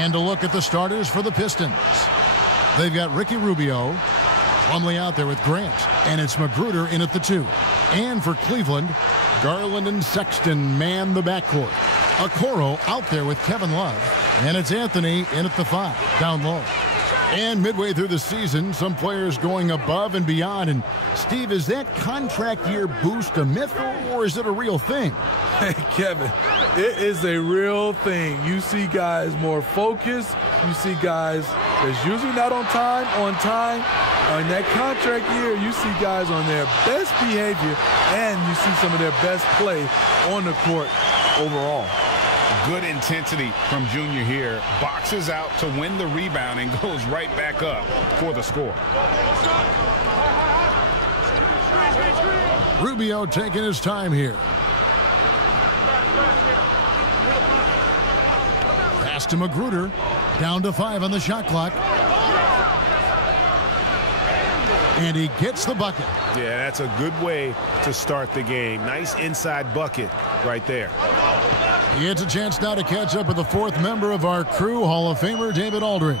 And a look at the starters for the Pistons. They've got Ricky Rubio, Plumlee out there with Grant, and it's Magruder in at the 2. And for Cleveland, Garland and Sexton man the backcourt. Okoro out there with Kevin Love, and it's Anthony in at the 5, down low. And midway through the season, some players going above and beyond. And Steve, is that contract year boost a myth or is it a real thing? Hey, Kevin, it is a real thing. You see guys more focused. You see guys that's usually not on time. In that contract year, you see guys on their best behavior, and you see some of their best play on the court overall. Good intensity from Junior here. Boxes out to win the rebound and goes right back up for the score. Rubio taking his time here. Pass to Magruder. Down to 5 on the shot clock. And he gets the bucket. Yeah, that's a good way to start the game. Nice inside bucket right there. He gets a chance now to catch up with the 4th member of our crew, Hall of Famer David Aldridge.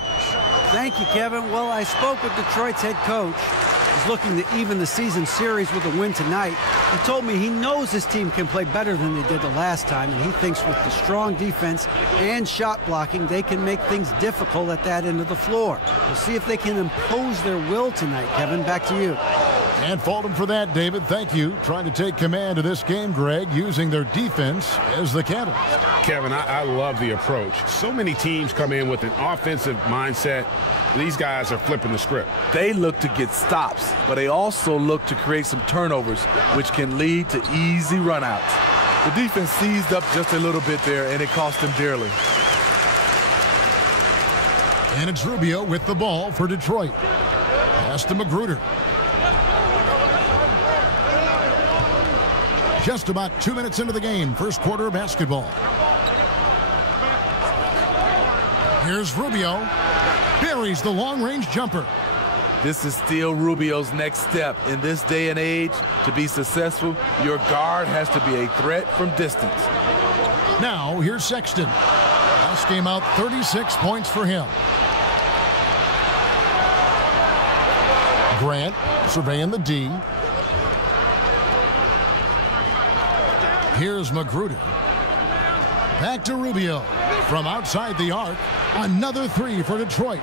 Thank you, Kevin. Well, I spoke with Detroit's head coach. He's looking to even the season series with a win tonight. He told me he knows his team can play better than they did the last time, and he thinks with the strong defense and shot blocking, they can make things difficult at that end of the floor. We'll see if they can impose their will tonight. Kevin, back to you. Can't fault him for that, David. Thank you. Trying to take command of this game, Greg, using their defense as the catalyst. Kevin, I love the approach. So many teams come in with an offensive mindset. These guys are flipping the script. They look to get stops, but they also look to create some turnovers, which can lead to easy runouts. The defense seized up just a little bit there, and it cost them dearly. And it's Rubio with the ball for Detroit. Pass to Magruder. Just about 2 minutes into the game, first quarter of basketball. Here's Rubio. Buries the long-range jumper. This is still Rubio's next step. In this day and age, to be successful, your guard has to be a threat from distance. Now, here's Sexton. Last game out, 36 points for him. Grant surveying the D. Here's Magruder. Back to Rubio. From outside the arc, another 3 for Detroit.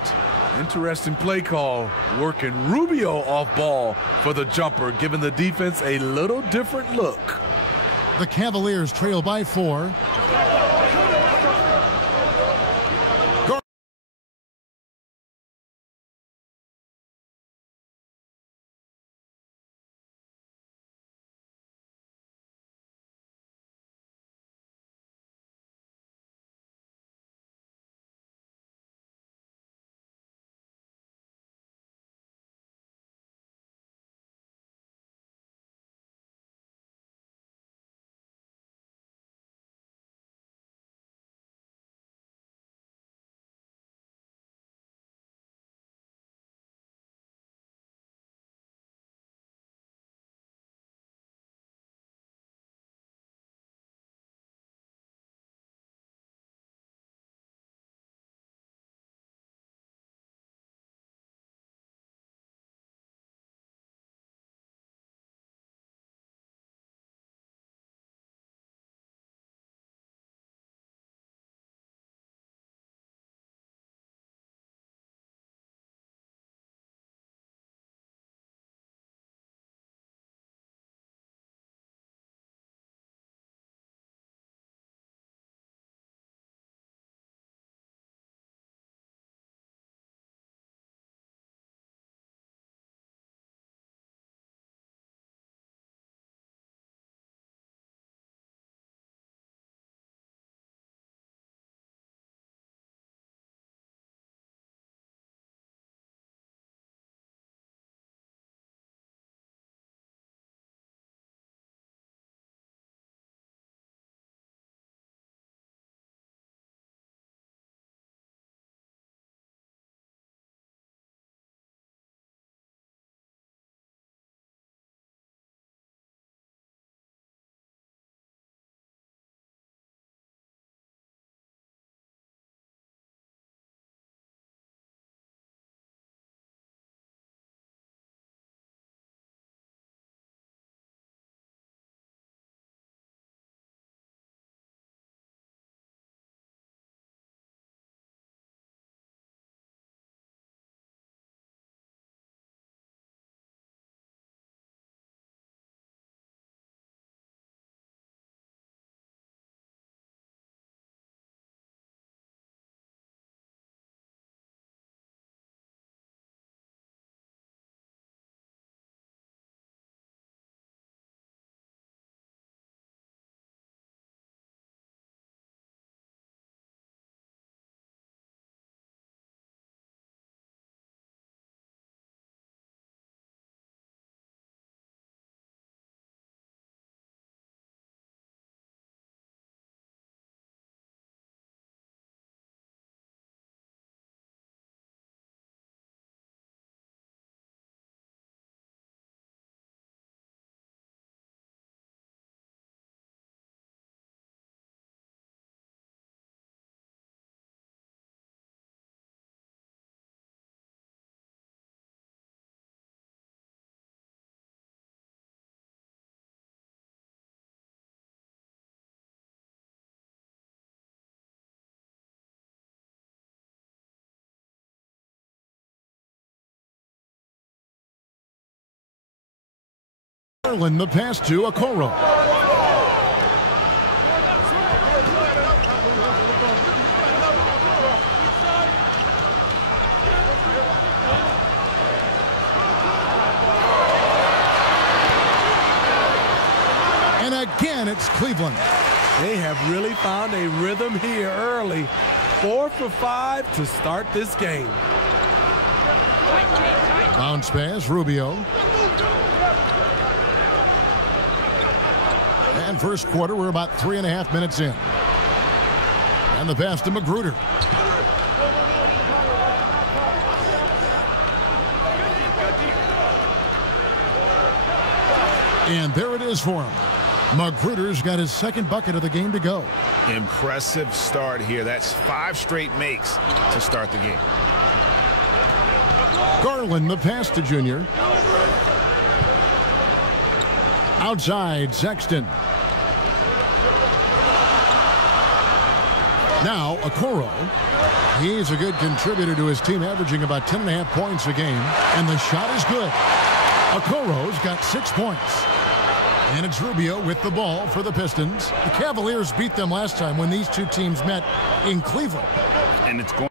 Interesting play call. Working Rubio off ball for the jumper, giving the defense a little different look. The Cavaliers trail by 4. Garland the pass to Okoro. And again, it's Cleveland. They have really found a rhythm here early. 4 for 5 to start this game. Bounce pass, Rubio. And first quarter, we're about 3.5 minutes in. And the pass to Magruder. And there it is for him. Magruder's got his second bucket of the game to go. Impressive start here. That's 5 straight makes to start the game. Garland the pass to Junior. Outside, Sexton. Now, Okoro. He's a good contributor to his team, averaging about 10.5 points a game. And the shot is good. Okoro's got 6 points. And it's Rubio with the ball for the Pistons. The Cavaliers beat them last time when these two teams met in Cleveland. And it's going.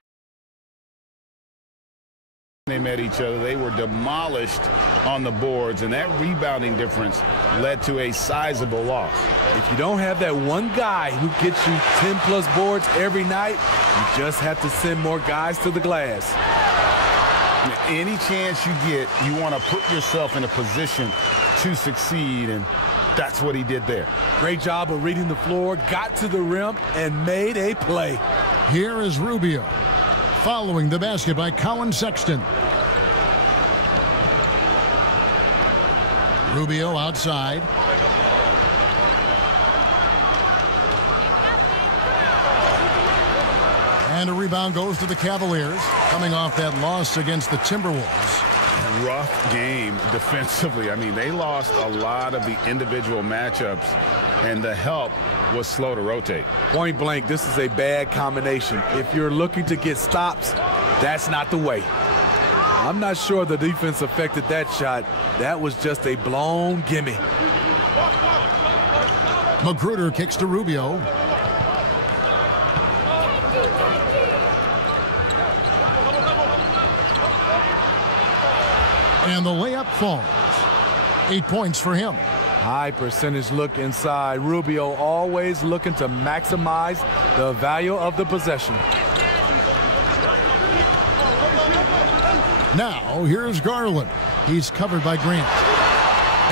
They met each other. They were demolished on the boards, and that rebounding difference led to a sizable loss. If you don't have that one guy who gets you 10+ boards every night, you just have to send more guys to the glass. Any chance you get, you want to put yourself in a position to succeed, and that's what he did there. Great job of reading the floor, got to the rim, and made a play. Here is Rubio. Following the basket by Colin Sexton. Rubio outside. And a rebound goes to the Cavaliers, coming off that loss against the Timberwolves. Rough game defensively. I mean, they lost a lot of the individual matchups, and the help was slow to rotate. Point blank, this is a bad combination. If you're looking to get stops, that's not the way. I'm not sure the defense affected that shot. That was just a blown gimme. Magruder kicks to Rubio. And the layup falls. 8 points for him. High percentage look inside. Rubio always looking to maximize the value of the possession. Now, here's Garland. He's covered by Grant.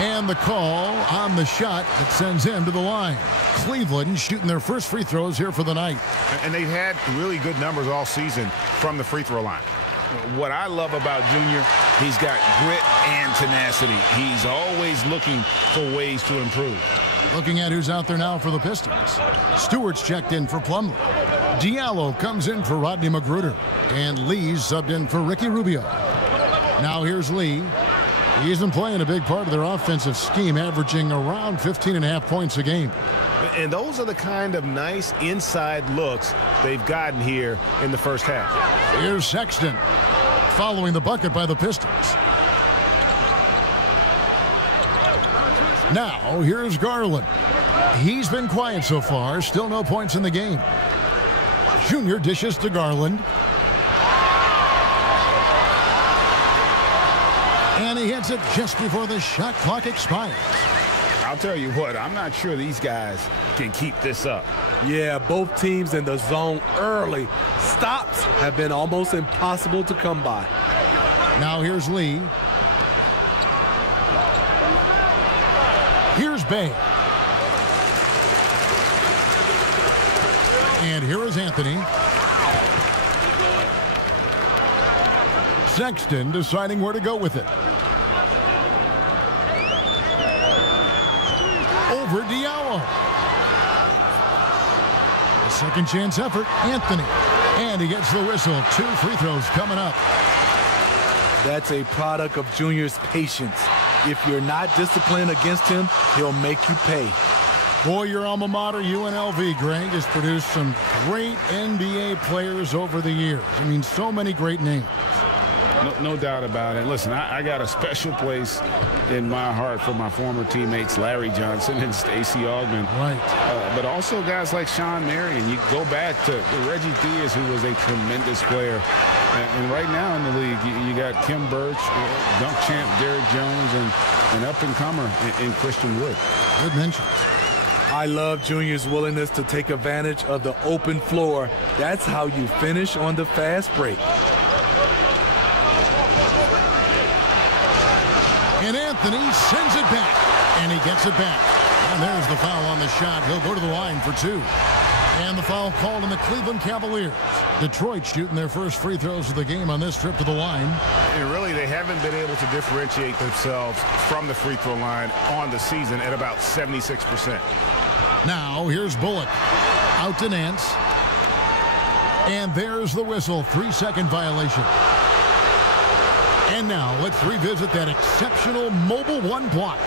And the call on the shot that sends him to the line. Cleveland shooting their first free throws here for the night. And they've had really good numbers all season from the free throw line. What I love about Junior, he's got grit and tenacity. He's always looking for ways to improve. Looking at who's out there now for the Pistons. Stewart's checked in for Plumlee. Diallo comes in for Rodney Magruder. And Lee's subbed in for Ricky Rubio. Now here's Lee. He's been playing a big part of their offensive scheme, averaging around 15.5 points a game. And those are the kind of nice inside looks they've gotten here in the first half. Here's Sexton following the bucket by the Pistons. Now, here's Garland. He's been quiet so far. Still no points in the game. Junior dishes to Garland. And he hits it just before the shot clock expires. I'll tell you what, I'm not sure these guys can keep this up. Yeah, both teams in the zone early. Stops have been almost impossible to come by. Now here's Lee. Here's Bay. And here is Anthony. Sexton deciding where to go with it. Over Diallo. A second chance effort, Anthony. And he gets the whistle. 2 free throws coming up. That's a product of Junior's patience. If you're not disciplined against him, he'll make you pay. Boy, your alma mater, UNLV, Greg, has produced some great NBA players over the years. I mean, so many great names. No doubt about it. Listen, I got a special place in my heart for my former teammates Larry Johnson and Stacey Augmon. Right. But also guys like Sean Marion. You go back to Reggie Theus, who was a tremendous player. And right now in the league, you got Kim Birch, dunk champ Derrick Jones, and an up-and-comer in Christian Wood. Good mentions. I love Junior's willingness to take advantage of the open floor. That's how you finish on the fast break. And Anthony sends it back, and he gets it back. And there's the foul on the shot. He'll go to the line for 2. And the foul called on the Cleveland Cavaliers. Detroit shooting their first free throws of the game on this trip to the line. And really, they haven't been able to differentiate themselves from the free throw line on the season at about 76%. Now, here's Bullock. Out to Nance. And there's the whistle. 3-second violation. And now, let's revisit that exceptional mobile 1 block.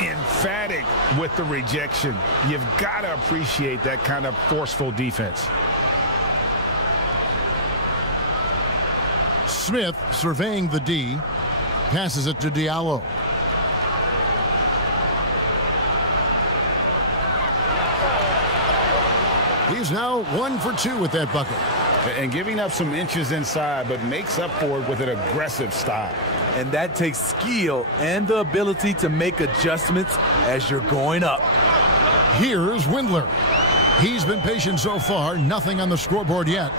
Emphatic with the rejection. You've got to appreciate that kind of forceful defense. Smith surveying the D. Passes it to Diallo. He's now 1 for 2 with that bucket. And giving up some inches inside, but makes up for it with an aggressive style. And that takes skill and the ability to make adjustments as you're going up. Here's Windler. He's been patient so far. Nothing on the scoreboard yet.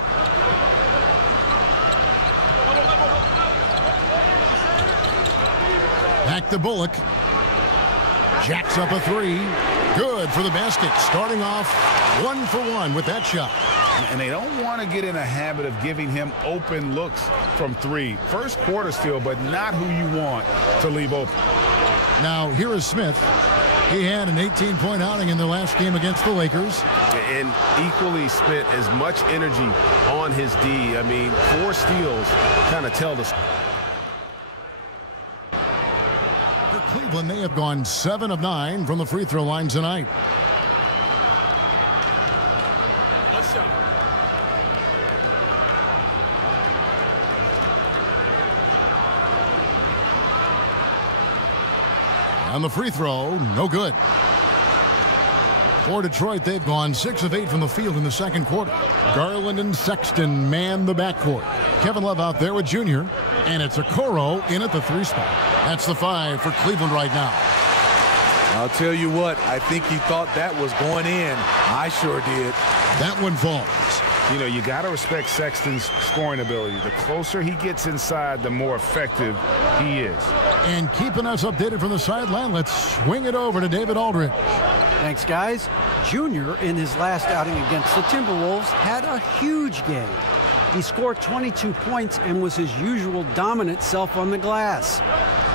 Back to Bullock. Jacks up a 3. Good for the basket. Starting off 1 for 1 with that shot. And they don't want to get in a habit of giving him open looks from 3. First quarter still, but not who you want to leave open. Now, here is Smith. He had an 18-point outing in the last game against the Lakers. And equally spent as much energy on his D. I mean, 4 steals kind of tell the story. For Cleveland, they have gone 7 of 9 from the free throw line tonight. On the free throw, no good. For Detroit, they've gone 6 of 8 from the field in the second quarter. Garland and Sexton man the backcourt. Kevin Love out there with Junior, and it's Okoro in at the 3 spot. That's the 5 for Cleveland right now. I'll tell you what, I think he thought that was going in. I sure did. That one falls. You know, you got to respect Sexton's scoring ability. The closer he gets inside, the more effective he is. And keeping us updated from the sideline, let's swing it over to David Aldridge. Thanks, guys. Junior, in his last outing against the Timberwolves, had a huge game. He scored 22 points and was his usual dominant self on the glass.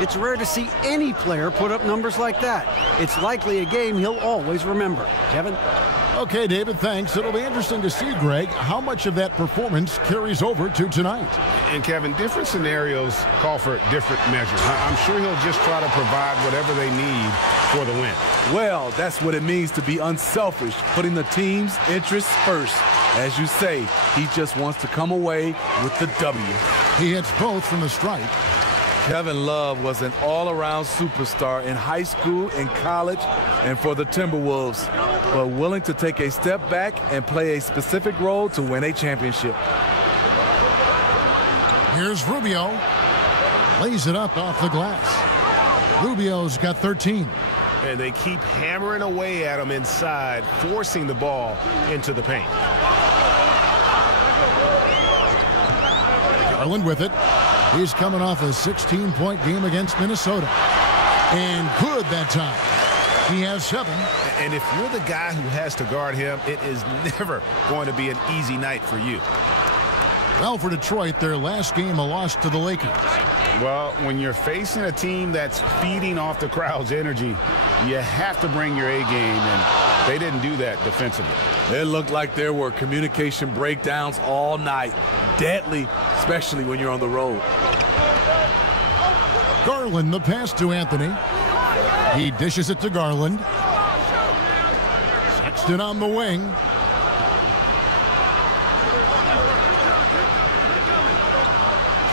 It's rare to see any player put up numbers like that. It's likely a game he'll always remember. Kevin? Okay, David, thanks. It'll be interesting to see, Greg, how much of that performance carries over to tonight. And, Kevin, different scenarios call for different measures. I'm sure he'll just try to provide whatever they need for the win. Well, that's what it means to be unselfish, putting the team's interests first. As you say, he just wants to come away with the W. He hits both from the stripe. Kevin Love was an all-around superstar in high school and college and for the Timberwolves, but willing to take a step back and play a specific role to win a championship. Here's Rubio. Lays it up off the glass. Rubio's got 13. And they keep hammering away at him inside, forcing the ball into the paint. Garland with it. He's coming off a 16-point game against Minnesota. And good that time. He has 7. And if you're the guy who has to guard him, it is never going to be an easy night for you. Well, for Detroit, their last game a loss to the Lakers. Well, when you're facing a team that's feeding off the crowd's energy, you have to bring your A game, and they didn't do that defensively. It looked like there were communication breakdowns all night. Deadly, especially when you're on the road. Garland, the pass to Anthony. He dishes it to Garland. Sexton on the wing.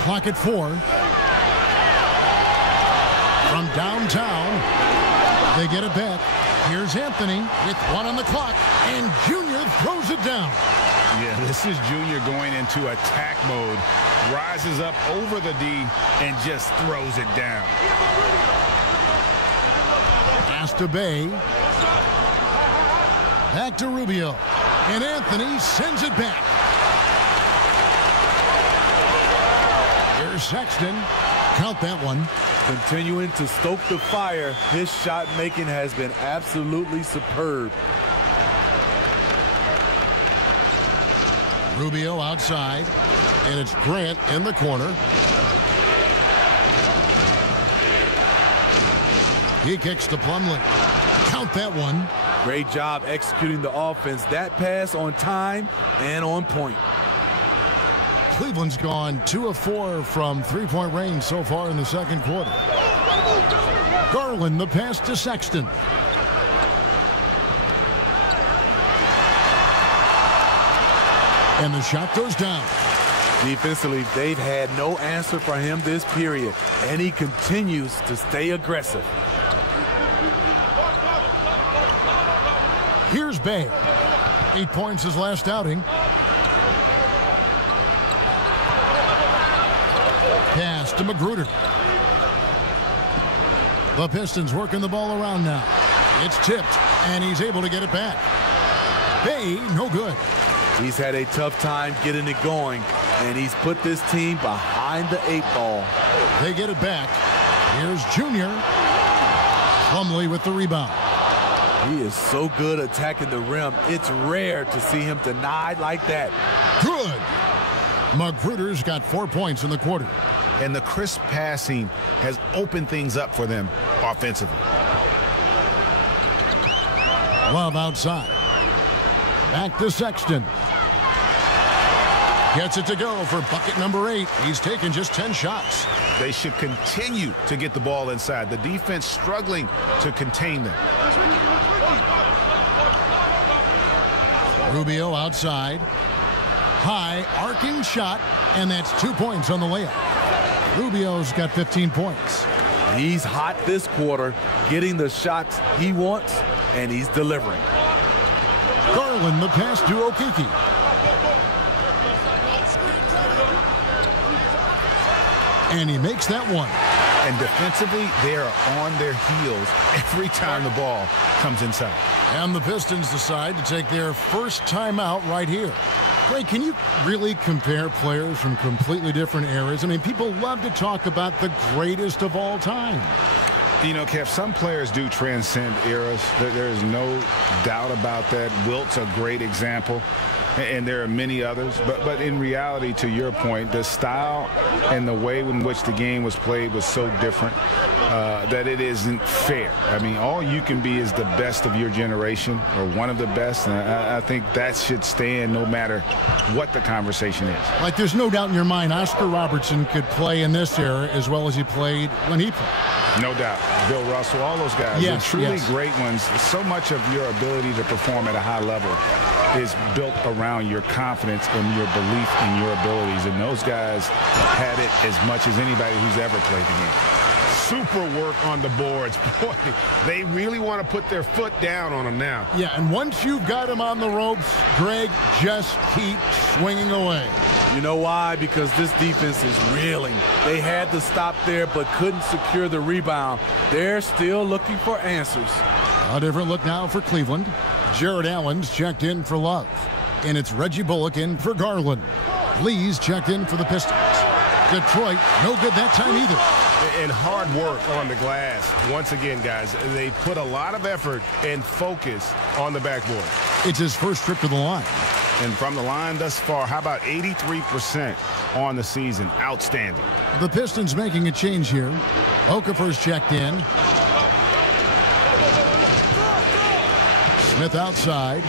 Clock at 4. From downtown, they get it back. Here's Anthony with 1 on the clock, and Junior throws it down. Yeah, this is Junior going into attack mode. Rises up over the D and just throws it down. Pass to Bay. Back to Rubio. And Anthony sends it back. Here's Sexton. Count that one. Continuing to stoke the fire. His shot making has been absolutely superb. Rubio outside. And it's Grant in the corner. He kicks to Plumlee. Count that one. Great job executing the offense. That pass on time and on point. Cleveland's gone 2 of 4 from three-point range so far in the second quarter. Garland, the pass to Sexton. And the shot goes down. Defensively, they've had no answer for him this period, and he continues to stay aggressive. Here's Bay. 8 points his last outing. Pass to Magruder. The Pistons working the ball around now. It's tipped, and he's able to get it back. Bay, no good. He's had a tough time getting it going, and he's put this team behind the 8 ball. They get it back. Here's Junior. Plumlee with the rebound. He is so good attacking the rim. It's rare to see him denied like that. Good. Magruder's got 4 points in the quarter. And the crisp passing has opened things up for them offensively. Love outside. Back to Sexton. Gets it to go for bucket number 8. He's taken just 10 shots. They should continue to get the ball inside. The defense struggling to contain them. Rubio outside. High, arcing shot, and that's 2 points on the layup. Rubio's got 15 points. He's hot this quarter, getting the shots he wants, and he's delivering. Garland, the pass to Okeke. And he makes that one. And defensively, they are on their heels every time the ball comes inside. And the Pistons decide to take their first timeout right here. Ray, can you really compare players from completely different eras? I mean, people love to talk about the greatest of all time. You know, Kev, some players do transcend eras. There's no doubt about that. Wilt's a great example, and there are many others. But in reality, to your point, the style and the way in which the game was played was so different that it isn't fair. I mean, all you can be is the best of your generation or one of the best, and I think that should stand no matter what the conversation is. Like, there's no doubt in your mind Oscar Robertson could play in this era as well as he played when he played. No doubt. Bill Russell, all those guys. Yes, They're truly yes. great ones. So much of your ability to perform at a high level is built around your confidence and your belief in your abilities. And those guys had it as much as anybody who's ever played the game. Super work on the boards. Boy, they really want to put their foot down on them now. Yeah, and once you've got him on the ropes, Greg, just keep swinging away. You know why? Because this defense is reeling. They had to stop there but couldn't secure the rebound. They're still looking for answers. A different look now for Cleveland. Jared Allen's checked in for Love. And it's Reggie Bullock in for Garland. Lee's checked in for the Pistons. Detroit, no good that time either. And hard work on the glass. Once again, guys, they put a lot of effort and focus on the backboard. It's his first trip to the line. And from the line thus far, how about 83% on the season? Outstanding. The Pistons making a change here. Okafor's checked in. Smith outside.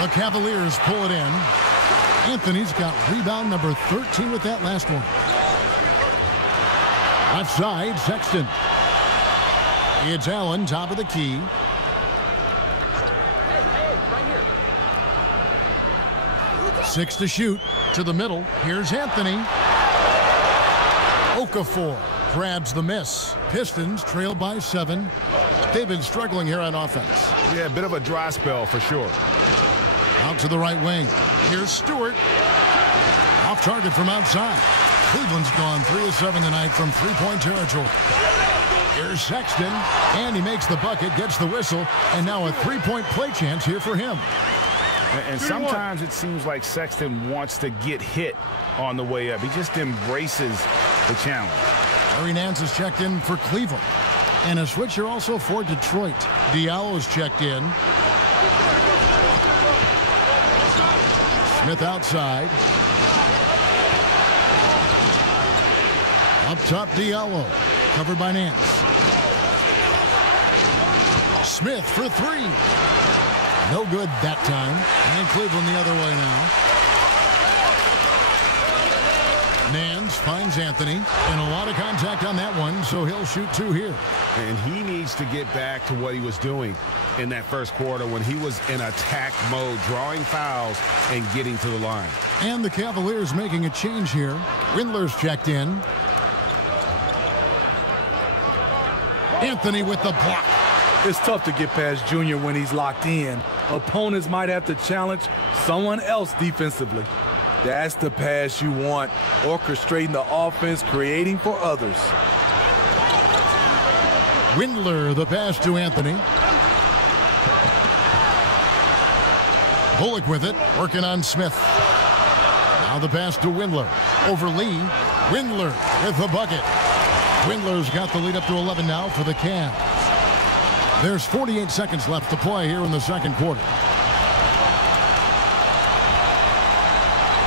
The Cavaliers pull it in. Anthony's got rebound number 13 with that last one. Left side, Sexton. It's Allen, top of the key. 6 to shoot. To the middle. Here's Anthony. Okafor grabs the miss. Pistons trail by 7. They've been struggling here on offense. Yeah, a bit of a dry spell for sure. Out to the right wing. Here's Stewart. Off target from outside. Cleveland's gone 3 of 7 tonight from three-point territory. Here's Sexton, and he makes the bucket, gets the whistle, and now a three-point play chance here for him. And sometimes it seems like Sexton wants to get hit on the way up. He just embraces the challenge. Larry Nance is checked in for Cleveland. And a switcher also for Detroit. Diallo is checked in. Smith outside. Up top, Diallo. Covered by Nance. Smith for 3. No good that time. And Cleveland the other way now. Nance finds Anthony. And a lot of contact on that one, so he'll shoot 2 here. And he needs to get back to what he was doing in that first quarter when he was in attack mode, drawing fouls and getting to the line. And the Cavaliers making a change here. Windler's checked in. Anthony with the block. It's tough to get past Junior when he's locked in. Opponents might have to challenge someone else defensively. That's the pass you want, orchestrating the offense, creating for others. Windler, the pass to Anthony. Bullock with it, working on Smith. Now the pass to Windler. Over Lee. Windler with the bucket. Windler's got the lead up to 11 now for the Cavs. There's 48 seconds left to play here in the second quarter.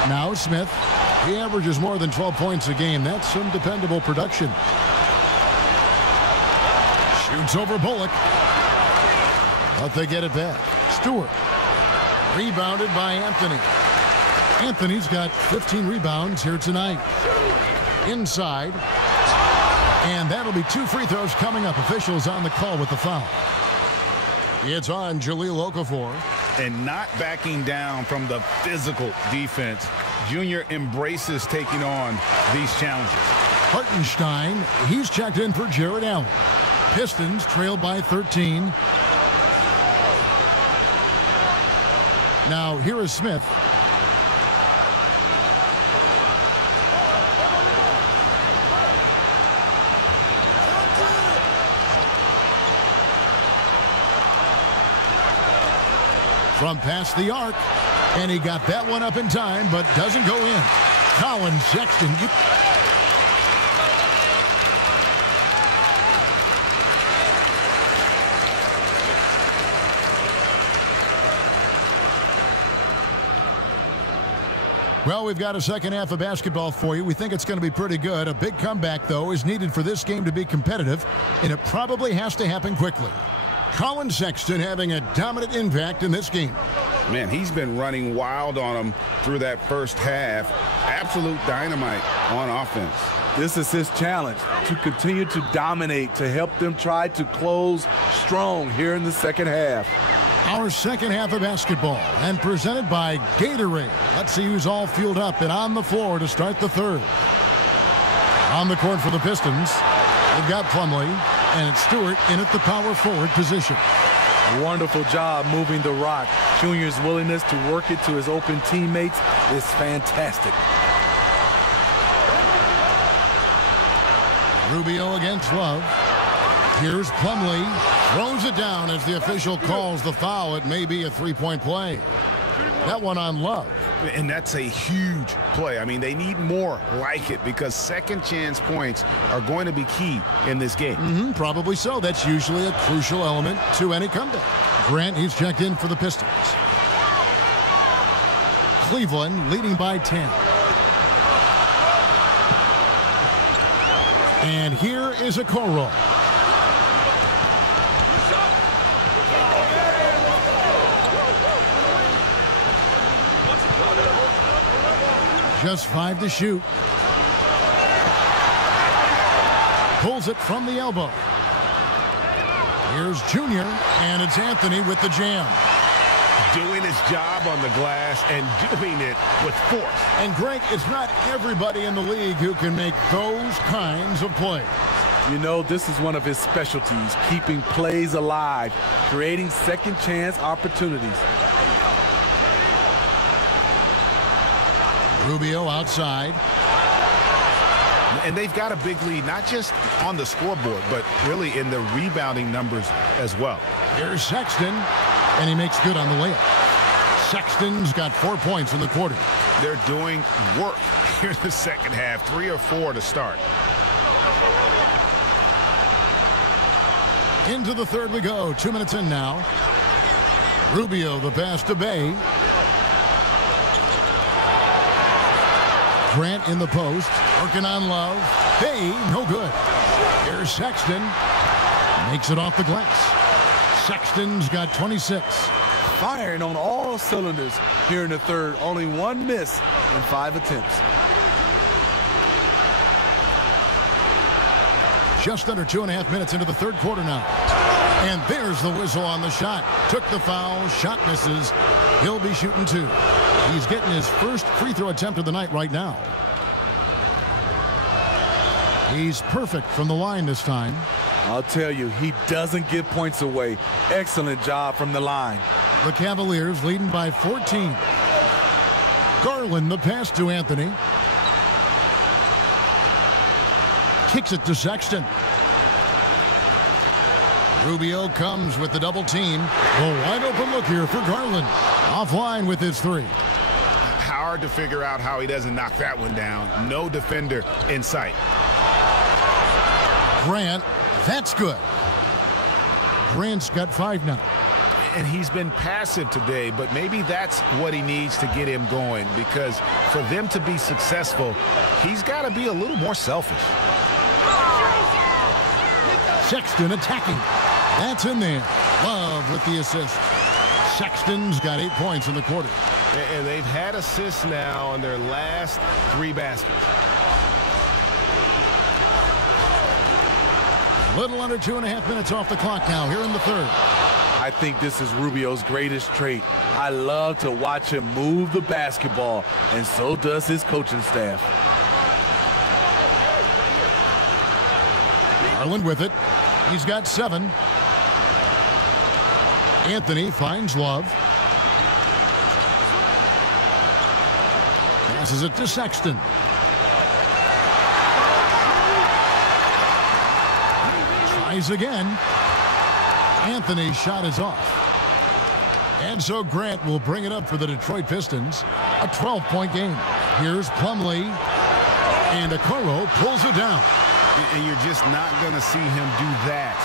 Now Smith. He averages more than 12 points a game. That's some dependable production. Shoots over Bullock. But they get it back. Stewart. Rebounded by Anthony. Anthony's got 15 rebounds here tonight. Inside. And that'll be 2 free throws coming up. Officials on the call with the foul. It's on Jahlil Okafor. And not backing down from the physical defense. Junior embraces taking on these challenges. Hartenstein, he's checked in for Jared Allen. Pistons trail by 13. Now here is Smith. From past the arc, and he got that one up in time, but doesn't go in. Collin Sexton. Well, we've got a second half of basketball for you. We think it's going to be pretty good. A big comeback, though, is needed for this game to be competitive, and it probably has to happen quickly. Collin Sexton having a dominant impact in this game. Man, he's been running wild on them through that first half. Absolute dynamite on offense. This is his challenge, to continue to dominate, to help them try to close strong here in the second half. Our second half of basketball, and presented by Gatorade. Let's see who's all fueled up and on the floor to start the third. On the court for the Pistons, they've got Plumlee, and it's Stewart in at the power forward position. Wonderful job moving the rock. Junior's willingness to work it to his open teammates is fantastic. Rubio against Love. Here's Plumlee. Throws it down as the official calls the foul. It may be a three-point play. That one on Love. And that's a huge play. I mean, they need more like it because second chance points are going to be key in this game. Probably so. That's usually a crucial element to any comeback. Grant, he's checked in for the Pistons. Cleveland leading by 10. And here is Okoro. Just 5 to shoot. Pulls it from the elbow. Here's Junior, and it's Anthony with the jam. doing his job on the glass and doing it with force. And Greg, it's not everybody in the league who can make those kinds of plays. You know, this is one of his specialties, keeping plays alive, creating second chance opportunities. Rubio outside. And they've got a big lead, not just on the scoreboard, but really in the rebounding numbers as well. Here's Sexton, and he makes good on the layup. Sexton's got 4 points in the quarter. They're doing work here in the second half, 3 or 4 to start. Into the third we go, 2 minutes in now. Rubio, the pass to Bay. Grant in the post, working on Love. Bay, no good. Here's Sexton, makes it off the glass. Sexton's got 26. Firing on all cylinders here in the third. Only one miss in 5 attempts. Just under 2.5 minutes into the third quarter now. And there's the whistle on the shot. Took the foul, shot misses. He'll be shooting 2. He's getting his first free throw attempt of the night right now. He's perfect from the line this time. I'll tell you, he doesn't give points away. Excellent job from the line. The Cavaliers leading by 14. Garland, the pass to Anthony. Kicks it to Sexton. Rubio comes with the double team. A wide open look here for Garland. Offline with his 3. Hard to figure out how he doesn't knock that one down. No defender in sight. Grant, that's good. Grant's got 5 now. And he's been passive today, but maybe that's what he needs to get him going, because for them to be successful, he's got to be a little more selfish. Sexton attacking. That's in there. Love with the assist. Sexton's got 8 points in the quarter. And they've had assists now on their last 3 baskets. Little under 2.5 minutes off the clock now here in the third. I think this is Rubio's greatest trait. I love to watch him move the basketball, and so does his coaching staff. Garland with it. He's got 7. Anthony finds Love. Passes it to Sexton. Tries again. Anthony's shot is off. And so Grant will bring it up for the Detroit Pistons. A 12-point game. Here's Plumlee. And Okoro pulls it down. And you're just not going to see him do that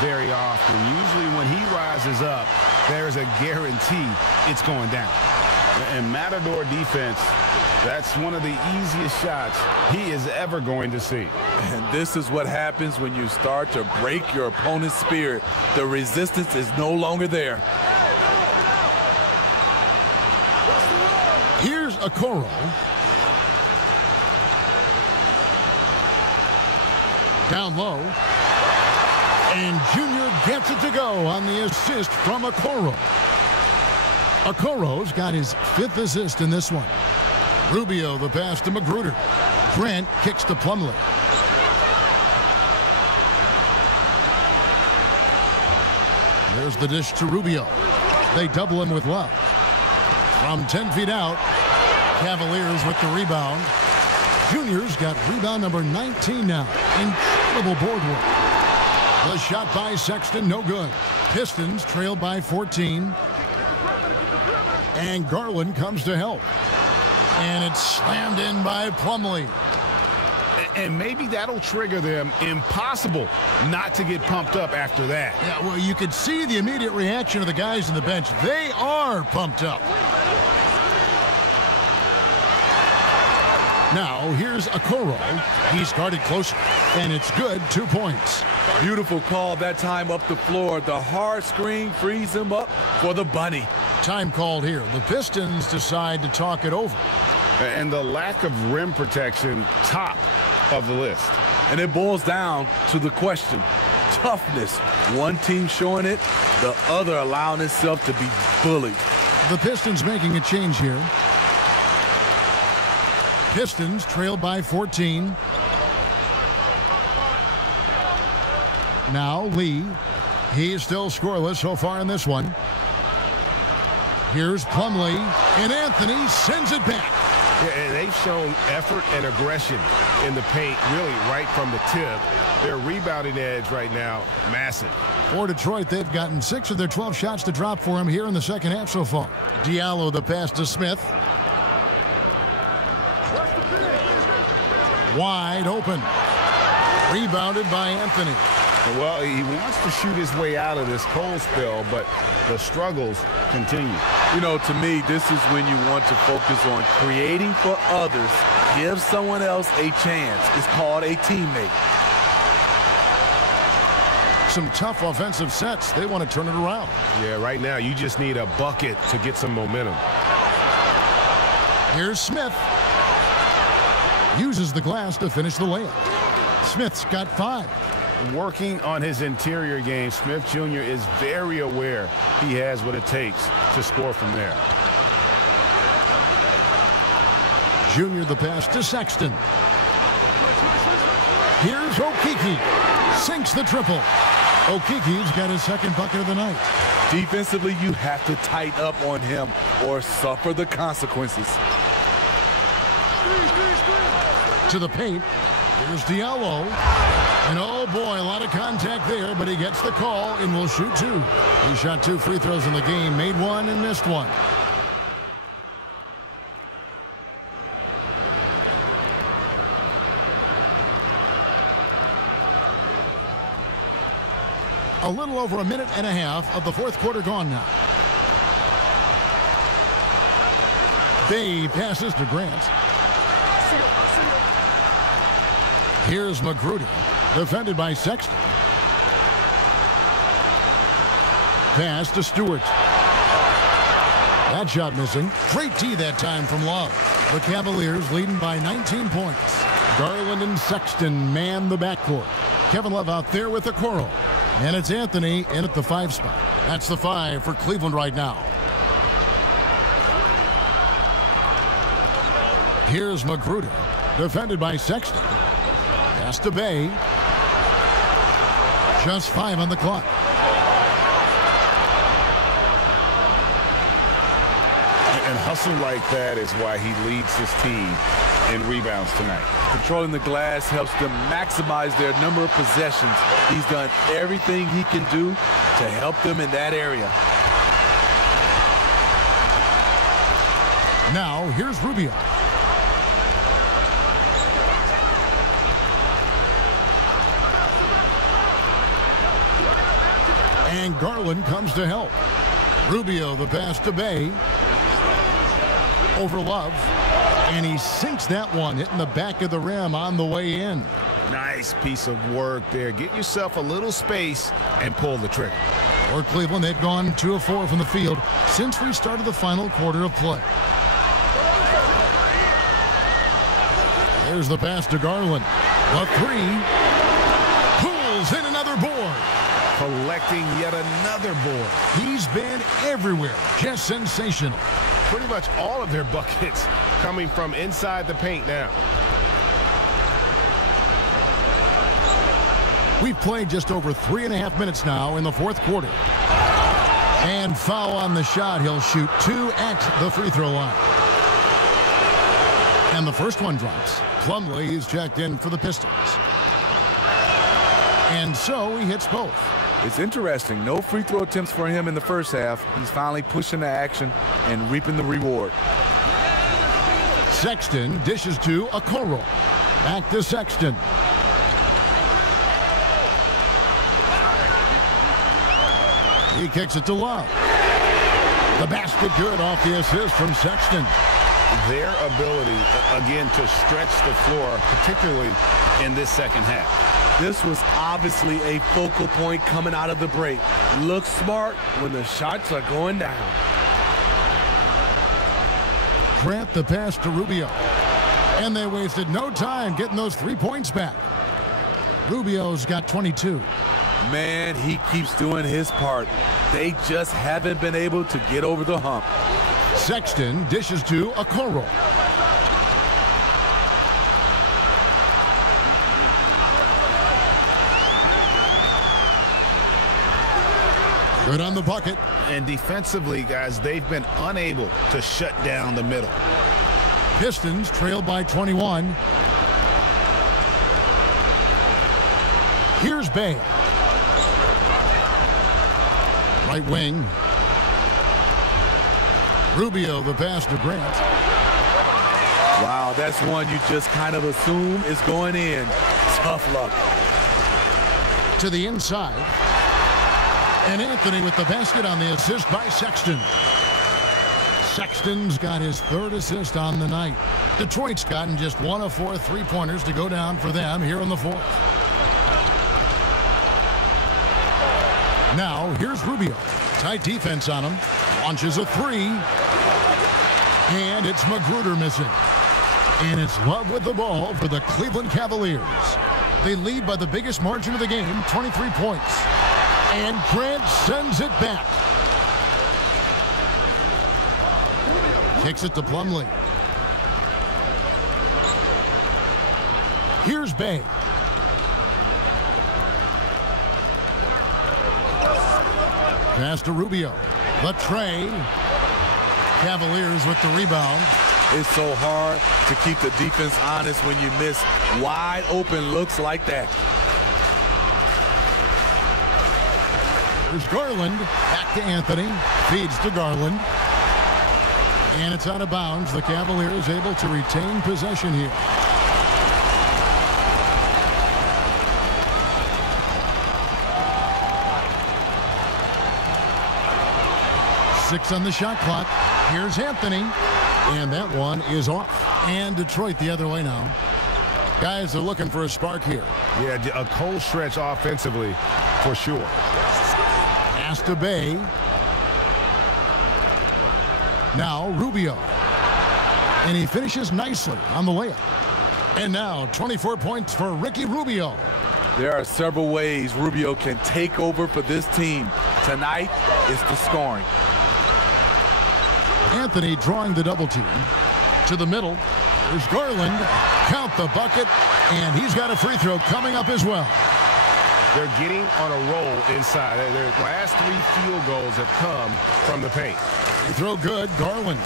very often. Usually when he rises up, there's a guarantee it's going down. And Matador defense, that's one of the easiest shots he is ever going to see. And this is what happens when you start to break your opponent's spirit. The resistance is no longer there. Here's Okoro. Down low. And Junior gets it to go on the assist from Okoro. Okoro's got his 5th assist in this one. Rubio the pass to Magruder. Grant kicks to Plumlee. There's the dish to Rubio. They double him with Love. From 10 feet out, Cavaliers with the rebound. Junior's got rebound number 19 now. Incredible board work. The shot by Sexton, no good. Pistons trailed by 14. And Garland comes to help. And it's slammed in by Plumlee. And maybe that'll trigger them. Impossible not to get pumped up after that. Yeah, well, you could see the immediate reaction of the guys on the bench. They are pumped up. Now, here's Okoro. He's guarded close, and it's good. 2 points. Beautiful call that time up the floor. The hard screen frees him up for the bunny. Time called here. The Pistons decide to talk it over. And the lack of rim protection, top of the list. And it boils down to the question. Toughness. One team showing it, the other allowing itself to be bullied. The Pistons making a change here. Pistons trail by 14. Now Lee. He is still scoreless so far in this one. Here's Plumlee, and Anthony sends it back. Yeah, and they've shown effort and aggression in the paint, really right from the tip. Their rebounding edge right now, massive. For Detroit, they've gotten 6 of their 12 shots to drop for him here in the second half so far. Diallo the pass to Smith. Wide open. Rebounded by Anthony. Well, he wants to shoot his way out of this cold spell, but the struggles continue. You know, to me, this is when you want to focus on creating for others. Give someone else a chance. It's called a teammate. Some tough offensive sets. They want to turn it around. Yeah, right now you just need a bucket to get some momentum. Here's Smith. Uses the glass to finish the layup. Smith's got 5. Working on his interior game, Smith Jr. is very aware he has what it takes to score from there. Junior the pass to Sexton. Here's Okeke. Sinks the triple. Okeke's got his second bucket of the night. Defensively, you have to tighten up on him or suffer the consequences. To the paint. Here's Diallo. And oh boy, a lot of contact there, but he gets the call and will shoot 2. He shot 2 free throws in the game, made 1 and missed 1. A little over a minute and a half of the fourth quarter gone now. Bay passes to Grant. Here's Magruder, defended by Sexton. Pass to Stewart. That shot missing. Great tee that time from Love. The Cavaliers leading by 19 points. Garland and Sexton man the backcourt. Kevin Love out there with the Okoro. And it's Anthony in at the 5 spot. That's the 5 for Cleveland right now. Here's Magruder, defended by Sexton. Pass to Bay. Just 5 on the clock. And hustle like that is why he leads his team in rebounds tonight. Controlling the glass helps them maximize their number of possessions. He's done everything he can do to help them in that area. Now, here's Rubio. And Garland comes to help. Rubio the pass to Bay. Over Love. And he sinks that one, hitting the back of the rim on the way in. Nice piece of work there. Get yourself a little space and pull the trigger. For Cleveland, they've gone 2 of 4 from the field since we started the final quarter of play. There's the pass to Garland. The 3. Pulls in another board. Collecting yet another board. He's been everywhere. Just sensational. Pretty much all of their buckets coming from inside the paint now. We've played just over 3.5 minutes now in the fourth quarter. And foul on the shot. He'll shoot 2 at the free throw line. And the first one drops. Plumlee is checked in for the Pistons. And so he hits both. It's interesting. No free throw attempts for him in the first half. He's finally pushing the action and reaping the reward. Sexton dishes to Okoro. Back to Sexton. He kicks it to Love. The basket good off the assist from Sexton. Their ability, again, to stretch the floor, particularly in this second half. This was obviously a focal point coming out of the break. Look smart when the shots are going down. Grant the pass to Rubio. And they wasted no time getting those 3 points back. Rubio's got 22. Man, he keeps doing his part. They just haven't been able to get over the hump. Sexton dishes to Okoro. Good on the bucket. And defensively, guys, they've been unable to shut down the middle. Pistons trail by 21. Here's Bay. Right wing. Rubio, the pass to Grant. Wow, that's one you just kind of assume is going in. Tough luck. To the inside. And Anthony with the basket on the assist by Sexton. Sexton's got his third assist on the night. Detroit's gotten just 1 of 4 3-pointers to go down for them here in the fourth. Now, here's Rubio. Tight defense on him. Launches a 3. And it's Magruder missing. And it's love with the ball for the Cleveland Cavaliers. They lead by the biggest margin of the game, 23 points. And Grant sends it back. Kicks it to Plumlee. Here's Bay. Pass to Rubio. The tray. Cavaliers with the rebound. It's so hard to keep the defense honest when you miss wide open looks like that. There's Garland. Back to Anthony. Feeds to Garland. And it's out of bounds. The Cavaliers able to retain possession here. Six on the shot clock. Here's Anthony. And that one is off. And Detroit the other way now. Guys are looking for a spark here. Yeah, a cold stretch offensively for sure. Pass to Bay. Now Rubio. And he finishes nicely on the layup. And now 24 points for Ricky Rubio. There are several ways Rubio can take over for this team. Tonight is the scoring. Anthony drawing the double team. To the middle. There's Garland. Count the bucket. And he's got a free throw coming up as well. They're getting on a roll inside. Their last 3 field goals have come from the paint. Free throw good. Garland.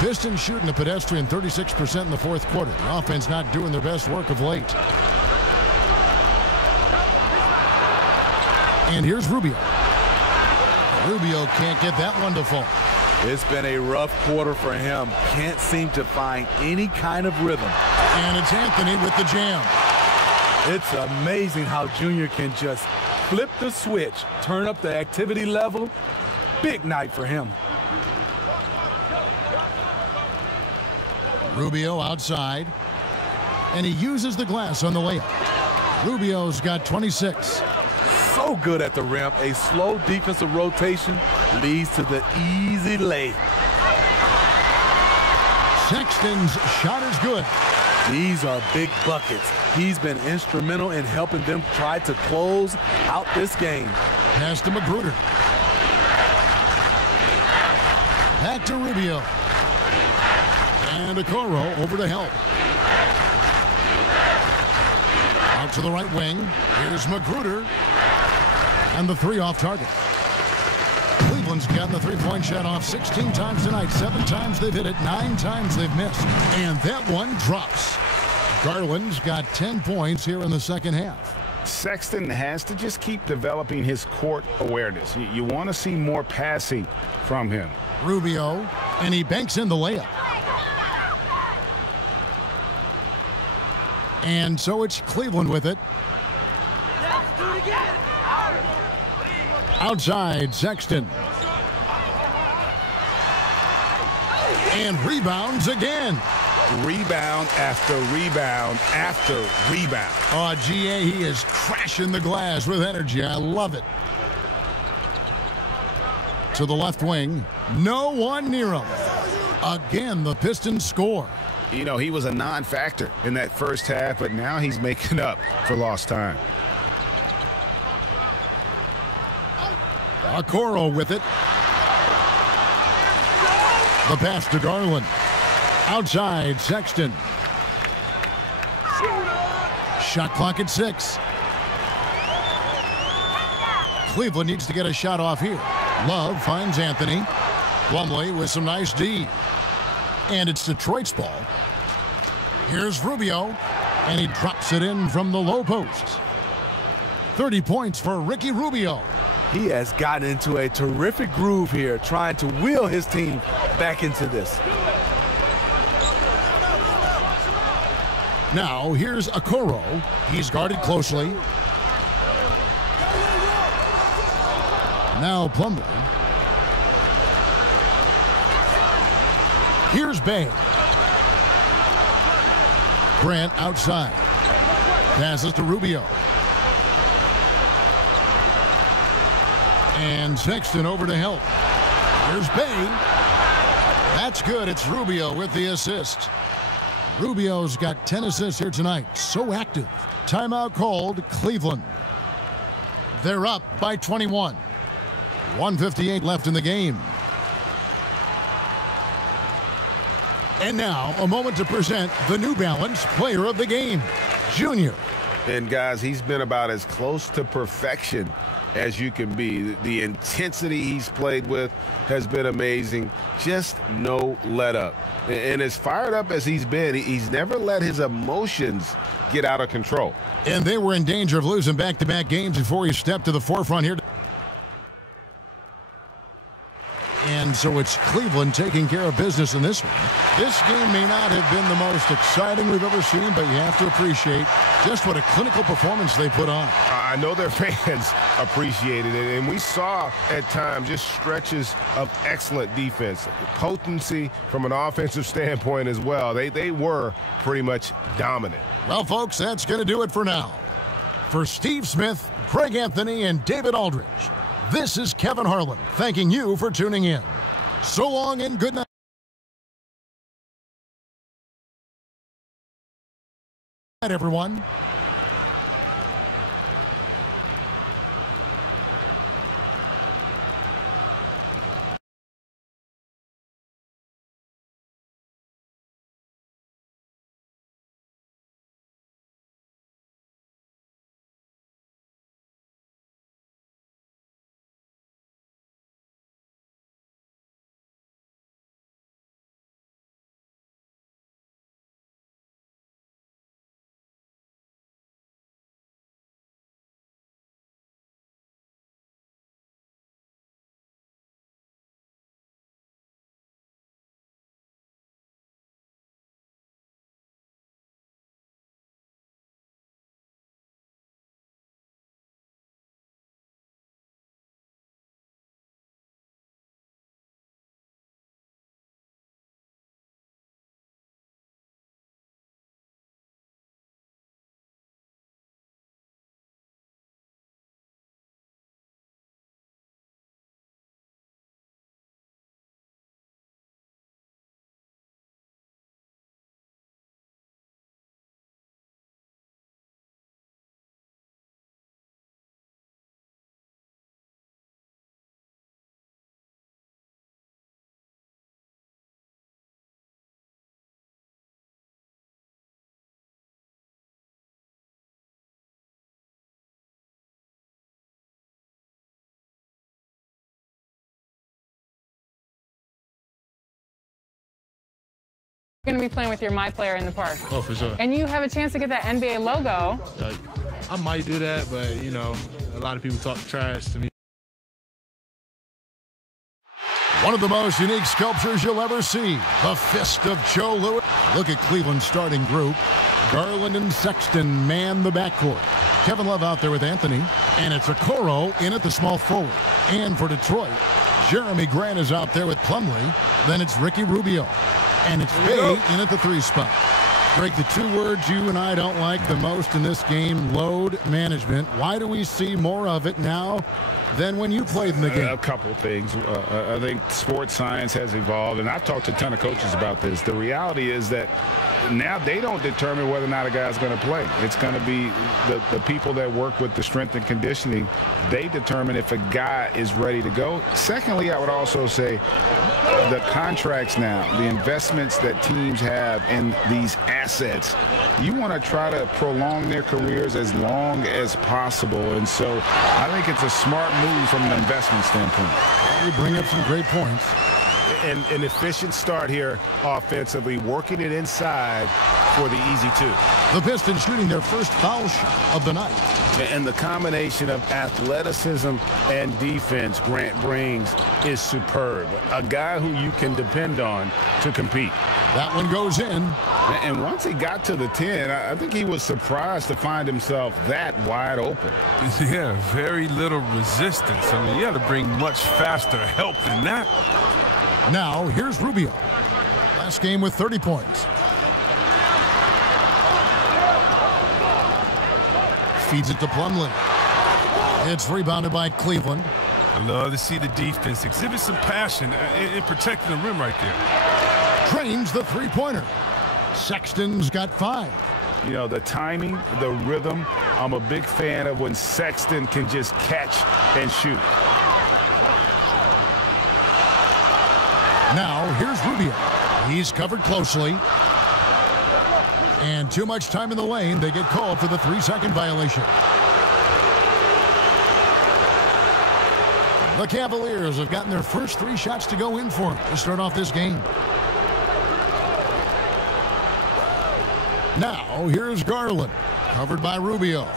Pistons shooting a pedestrian 36% in the fourth quarter. The offense not doing their best work of late. And here's Rubio. Rubio can't get that one to fall. It's been a rough quarter for him. Can't seem to find any kind of rhythm. And it's Anthony with the jam. It's amazing how Junior can just flip the switch, turn up the activity level. Big night for him. Rubio outside. And he uses the glass on the layup. Rubio's got 26. So good at the rim. A slow defensive rotation leads to the easy lay. Sexton's shot is good. These are big buckets. He's been instrumental in helping them try to close out this game. Pass to Magruder. Back to Rubio. And Okoro over to help. Out to the right wing. Here's Magruder. And the 3 off target. Cleveland's gotten the 3-point shot off 16 times tonight. 7 times they've hit it. 9 times they've missed. And that one drops. Garland's got 10 points here in the second half. Sexton has to just keep developing his court awareness. You want to see more passing from him. Rubio, and he banks in the layup. And so it's Cleveland with it. Outside, Sexton. And rebounds again. Rebound after rebound after rebound. Oh, GA, he is crashing the glass with energy. I love it. To the left wing. No one near him. Again, the Pistons score. You know, he was a non-factor in that first half, but now he's making up for lost time. Okoro with it. The pass to Garland. Outside, Sexton. Shot clock at 6. Cleveland needs to get a shot off here. Love finds Anthony. Plumlee with some nice D. And it's Detroit's ball. Here's Rubio. And he drops it in from the low post. 30 points for Ricky Rubio. He has gotten into a terrific groove here, trying to wheel his team back into this. Now, here's Okoro. He's guarded closely. Now, Plumlee. Here's Bay. Grant outside. Passes to Rubio. And Sexton over to help. Here's Bay. That's good. It's Rubio with the assist. Rubio's got 10 assists here tonight. So active. Timeout called, Cleveland. They're up by 21. 1:58 left in the game. And now, a moment to present the New Balance Player of the Game, Junior. And, guys, he's been about as close to perfection as you can be. The intensity he's played with has been amazing. Just no let up. And as fired up as he's been, he's never let his emotions get out of control. And they were in danger of losing back-to-back games before he stepped to the forefront here. And so it's Cleveland taking care of business in this one. This game may not have been the most exciting we've ever seen, but you have to appreciate just what a clinical performance they put on. I know their fans appreciated it, and we saw at times just stretches of excellent defense. Potency from an offensive standpoint as well. They were pretty much dominant. Well, folks, that's going to do it for now. For Steve Smith, Greg Anthony, and David Aldridge, this is Kevin Harlan thanking you for tuning in. So long and good night. Everyone. You're going to be playing with your My Player in the park. Oh, for sure. And you have a chance to get that NBA logo. I might do that, but, you know, a lot of people talk trash to me. One of the most unique sculptures you'll ever see, the Fist of Joe Louis. Look at Cleveland's starting group. Garland and Sexton man the backcourt. Kevin Love out there with Anthony. And it's Okoro in at the small forward. And for Detroit, Jeremy Grant is out there with Plumlee. Then it's Ricky Rubio. And it's Bay in at the 3 spot. Greg, the 2 words you and I don't like the most in this game, load management. Why do we see more of it now than when you played in the game? A couple of things. I think sports science has evolved, and I've talked to a ton of coaches about this. The reality is that now they don't determine whether or not a guy's going to play. It's going to be the people that work with the strength and conditioning. They determine if a guy is ready to go. Secondly, I would also say the contracts now, the investments that teams have in these assets, you want to try to prolong their careers as long as possible. And so I think it's a smart move from an investment standpoint. You bring up some great points. An efficient start here offensively, working it inside for the easy two. The Pistons shooting their first foul shot of the night. And the combination of athleticism and defense Grant brings is superb. A guy who you can depend on to compete. That one goes in. And once he got to the 10, I think he was surprised to find himself that wide open. Yeah, very little resistance. I mean, you got to bring much faster help than that. Now, here's Rubio. Last game with 30 points. Feeds it to Plumlee. It's rebounded by Cleveland. I love to see the defense exhibit some passion in protecting the rim right there. Trains the three-pointer. Sexton's got 5. You know, the timing, the rhythm, I'm a big fan of when Sexton can just catch and shoot. Now, here's Rubio. He's covered closely. And too much time in the lane. They get called for the 3-second violation. The Cavaliers have gotten their first 3 shots to go in for them to start off this game. Now, here's Garland. Covered by Rubio.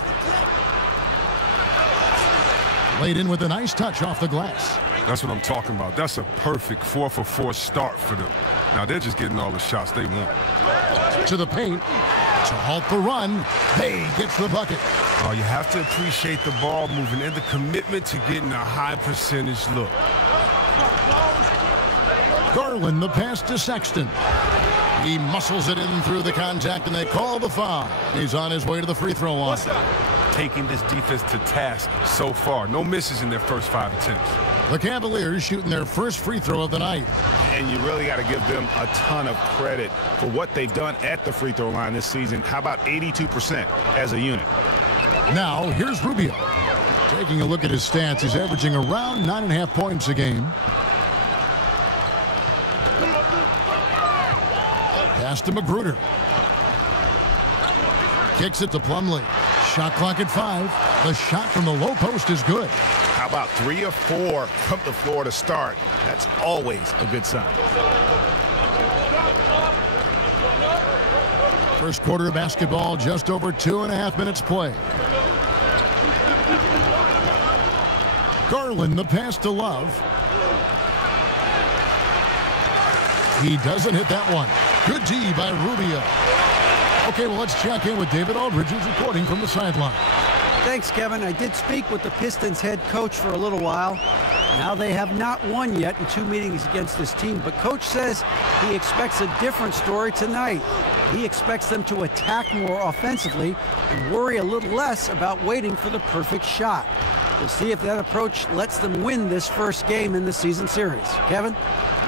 Laid in with a nice touch off the glass. That's what I'm talking about. That's a perfect 4-for-4 start for them. Now they're just getting all the shots they want. To the paint. To halt the run. They gets the bucket. Oh, you have to appreciate the ball moving and the commitment to getting a high percentage look. Garland, the pass to Sexton. He muscles it in through the contact, and they call the foul. He's on his way to the free throw line. Taking this defense to task so far. No misses in their first 5 attempts. The Cavaliers shooting their first free throw of the night. And you really got to give them a ton of credit for what they've done at the free throw line this season. How about 82% as a unit? Now, here's Rubio. Taking a look at his stats, he's averaging around 9.5 points a game. Pass to Magruder. Kicks it to Plumlee. Shot clock at 5. The shot from the low post is good. How about 3 or 4 from the floor to start? That's always a good sign. First quarter of basketball, just over 2.5 minutes play. Garland, the pass to Love. He doesn't hit that one. Good D by Rubio. Okay, well, let's check in with David Aldridge, who's reporting from the sideline. Thanks, Kevin. I did speak with the Pistons head coach for a little while. Now they have not won yet in 2 meetings against this team, but coach says he expects a different story tonight. He expects them to attack more offensively and worry a little less about waiting for the perfect shot. We'll see if that approach lets them win this first game in the season series. Kevin?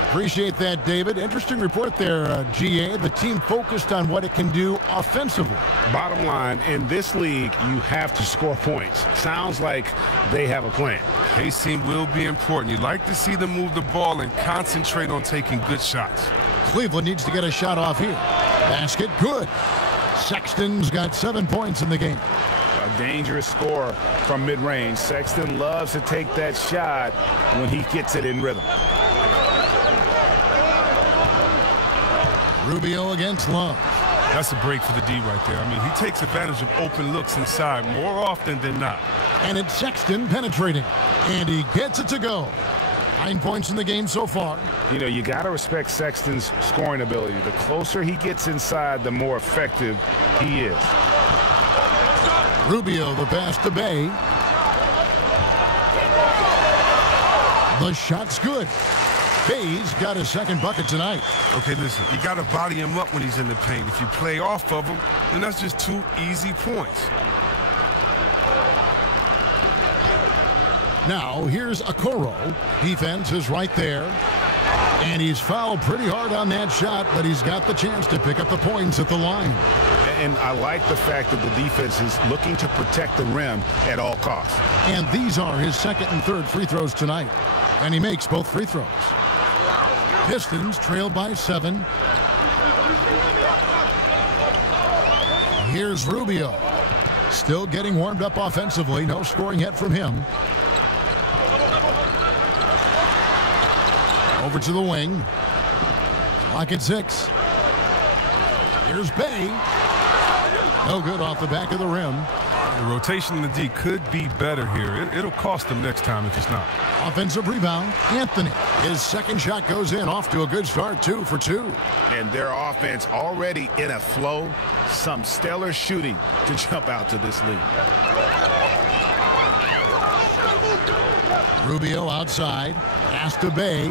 Appreciate that, David. Interesting report there, GA. The team focused on what it can do offensively. Bottom line, in this league, you have to score points. Sounds like they have a plan. Pacing will be important. You'd like to see them move the ball and concentrate on taking good shots. Cleveland needs to get a shot off here. Basket, good. Sexton's got 7 points in the game. A dangerous scorer from mid-range. Sexton loves to take that shot when he gets it in rhythm. Rubio against Love. That's a break for the D right there. I mean, he takes advantage of open looks inside more often than not. And it's Sexton penetrating. And he gets it to go. 9 points in the game so far. You know, you got to respect Sexton's scoring ability. The closer he gets inside, the more effective he is. Rubio, the pass to Bay. The shot's good. Bay's got his second bucket tonight. Okay, listen, you got to body him up when he's in the paint. If you play off of him, then that's just 2 easy points. Now, here's Okoro. Defense is right there. And he's fouled pretty hard on that shot, but he's got the chance to pick up the points at the line. And I like the fact that the defense is looking to protect the rim at all costs. And these are his second and third free throws tonight. And he makes both free throws. Pistons trail by 7. Here's Rubio. Still getting warmed up offensively. No scoring yet from him. Over to the wing. Clock at 6. Here's Bay. No good off the back of the rim. The rotation in the D could be better here. It'll cost them next time if it's not. Offensive rebound, Anthony. His second shot goes in, off to a good start, 2 for 2. And their offense already in a flow. Some stellar shooting to jump out to this lead. Rubio outside, pass to Bay.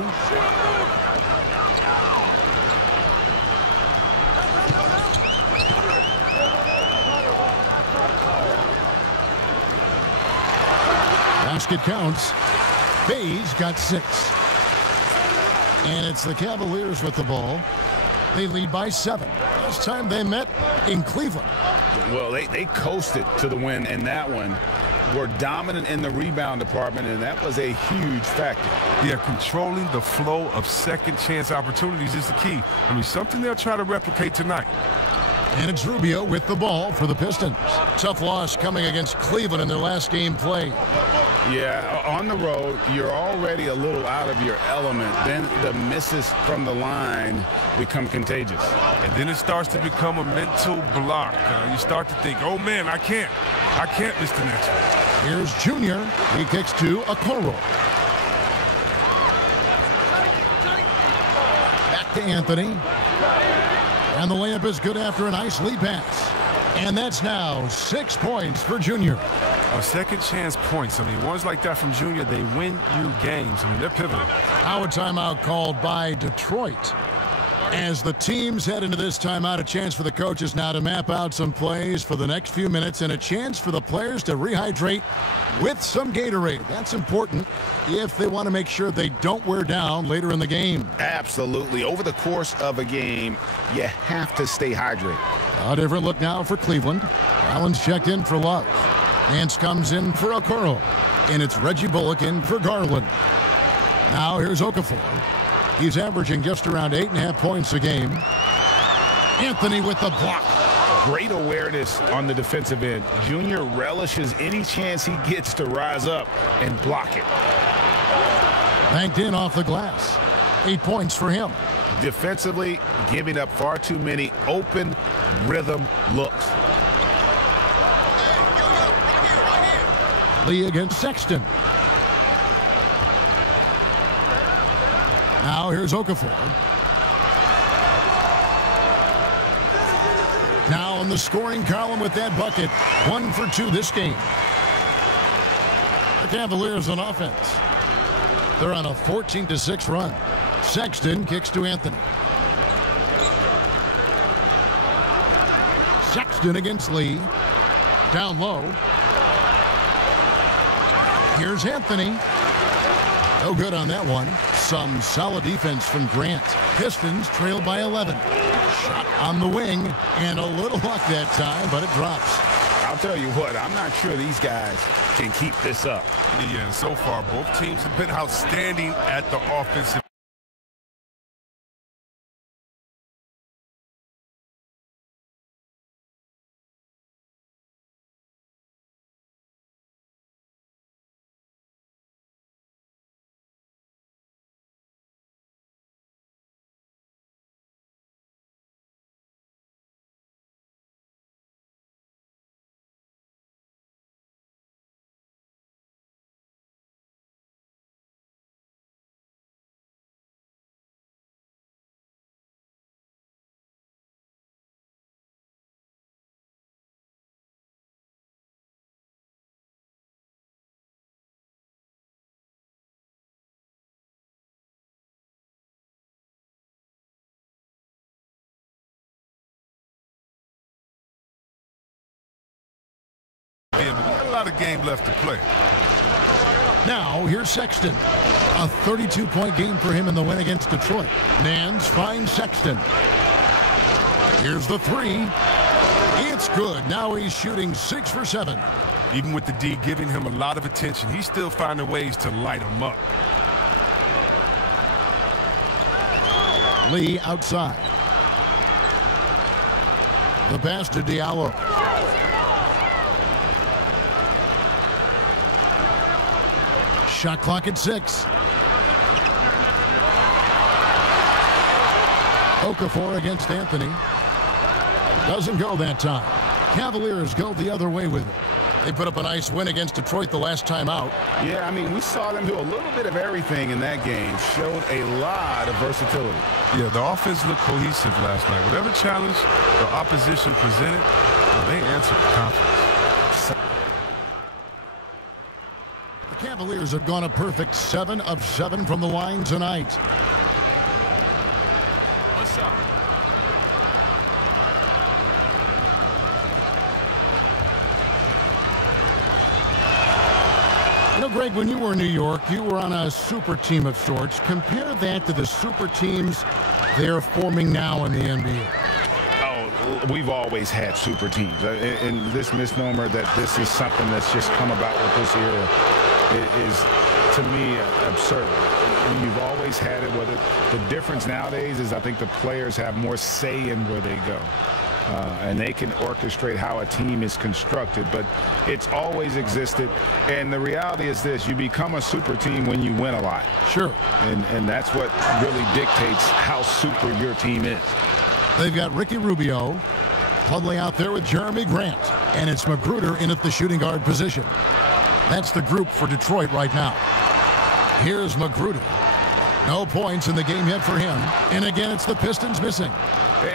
Basket counts. Bay's got 6. And it's the Cavaliers with the ball. They lead by 7. Last time they met in Cleveland. Well, they coasted to the win in that one. Were dominant in the rebound department, and that was a huge factor. Yeah, controlling the flow of second chance opportunities is the key. I mean, something they'll try to replicate tonight. And it's Rubio with the ball for the Pistons. Tough loss coming against Cleveland in their last game played. Yeah, on the road, you're already a little out of your element. Then the misses from the line become contagious. And then it starts to become a mental block. You start to think, oh, man, I can't miss the next one. Here's Junior. He kicks to Okoro. Back to Anthony. And the layup is good after a nice lead pass. And that's now 6 points for Junior. Second chance points. I mean, ones like that from Junior, they win you games. I mean, they're pivotal. Now a timeout called by Detroit. As the teams head into this timeout, a chance for the coaches now to map out some plays for the next few minutes and a chance for the players to rehydrate with some Gatorade. That's important if they want to make sure they don't wear down later in the game. Absolutely. Over the course of a game, you have to stay hydrated. A different look now for Cleveland. Allen's checked in for Love. Nance comes in for Okoro. And it's Reggie Bullock in for Garland. Now here's Okafor. He's averaging just around 8.5 points a game. Anthony with the block. Great awareness on the defensive end. Junior relishes any chance he gets to rise up and block it. Banked in off the glass. 8 points for him. Defensively, giving up far too many open rhythm looks. Lee against Sexton. Now here's Okafor. Now in the scoring column with that bucket. 1 for 2 this game. The Cavaliers on offense. They're on a 14-6 run. Sexton kicks to Anthony. Sexton against Lee. Down low. Here's Anthony. No good on that one. Some solid defense from Grant. Pistons trail by 11. Shot on the wing, and a little luck that time, but it drops. I'll tell you what, I'm not sure these guys can keep this up. Yeah, so far, both teams have been outstanding at the offensive. Yeah, but we got a lot of game left to play. Now, here's Sexton. A 32-point game for him in the win against Detroit. Nance finds Sexton. Here's the 3. It's good. Now he's shooting 6 for 7. Even with the D giving him a lot of attention, he's still finding ways to light him up. Lee outside. The pass to Diallo. Shot clock at 6. Okafor against Anthony. Doesn't go that time. Cavaliers go the other way with it. They put up a nice win against Detroit the last time out. Yeah, I mean, we saw them do a little bit of everything in that game. Showed a lot of versatility. Yeah, the offense looked cohesive last night. Whatever challenge the opposition presented, they answered with confidence. The Cavaliers have gone a perfect 7 of 7 from the line tonight. What's up? You know, Greg, when you were in New York, you were on a super team of sorts. Compare that to the super teams they're forming now in the NBA. Oh, we've always had super teams. And this misnomer that this is something that's just come about with this era is, to me, absurd. You've always had it. Whether the difference nowadays is I think the players have more say in where they go. And they can orchestrate how a team is constructed, but it's always existed. And the reality is this: you become a super team when you win a lot. Sure. And that's what really dictates how super your team is. They've got Ricky Rubio, Plumlee out there with Jeremy Grant, and it's Magruder in at the shooting guard position. That's the group for Detroit right now. Here's Magruder. No points in the game yet for him. And again, it's the Pistons missing.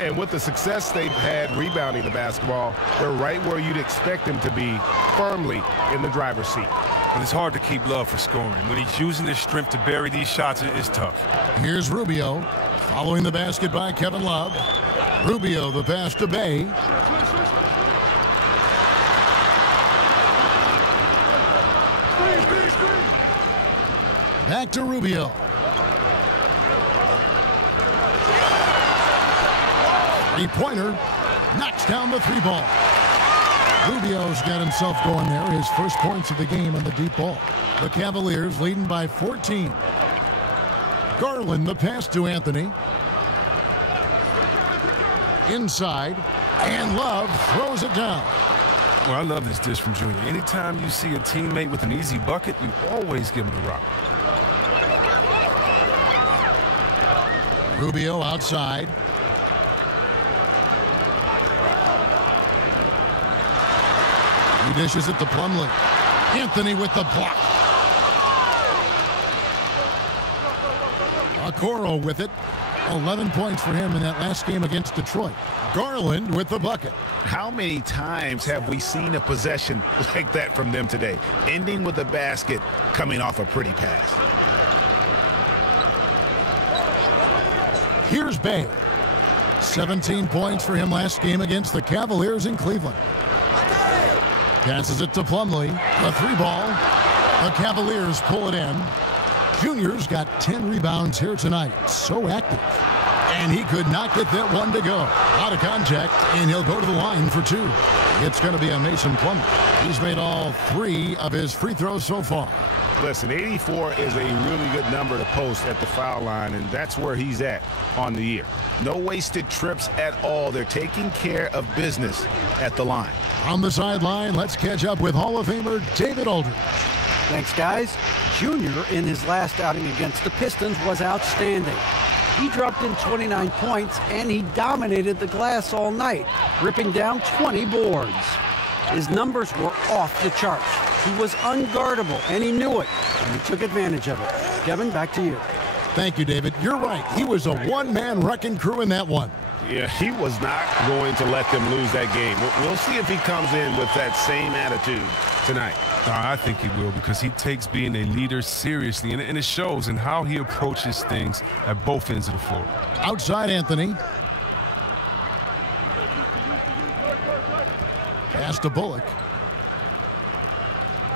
And with the success they've had rebounding the basketball, they're right where you'd expect them to be, firmly in the driver's seat. But it's hard to keep Love for scoring. When he's using his strength to bury these shots, it's tough. Here's Rubio, following the basket by Kevin Love. Rubio, the pass to Bay. Back to Rubio. Three-pointer, knocks down the 3-ball. Rubio's got himself going there. His first points of the game on the deep ball. The Cavaliers leading by 14. Garland, the pass to Anthony. Inside, and Love throws it down. Well, I love this dish from Junior. Anytime you see a teammate with an easy bucket, you always give him the rock. Rubio outside. He dishes it to Plumlee. Anthony with the block. Okoro with it. 11 points for him in that last game against Detroit. Garland with the bucket. How many times have we seen a possession like that from them today? Ending with a basket, coming off a pretty pass. Here's Bay. 17 points for him last game against the Cavaliers in Cleveland. Passes it to Plumlee. A 3-ball. The Cavaliers pull it in. Junior's got 10 rebounds here tonight. So active. And he could not get that one to go. Out of contact, and he'll go to the line for 2. It's going to be a Mason Plumlee. He's made all 3 of his free throws so far. Listen, 84 is a really good number to post at the foul line, and that's where he's at on the year. No wasted trips at all. They're taking care of business at the line. On the sideline, let's catch up with Hall of Famer David Aldridge. Thanks, guys. Junior, in his last outing against the Pistons, was outstanding. He dropped in 29 points, and he dominated the glass all night, ripping down 20 boards. His numbers were off the charts. He was unguardable, and he knew it, and he took advantage of it. Kevin, back to you. Thank you, David. You're right. He was a one-man wrecking crew in that one. Yeah, he was not going to let them lose that game. We'll see if he comes in with that same attitude tonight. I think he will, because he takes being a leader seriously, and it shows in how he approaches things at both ends of the floor. Outside Anthony. Pass to Bullock.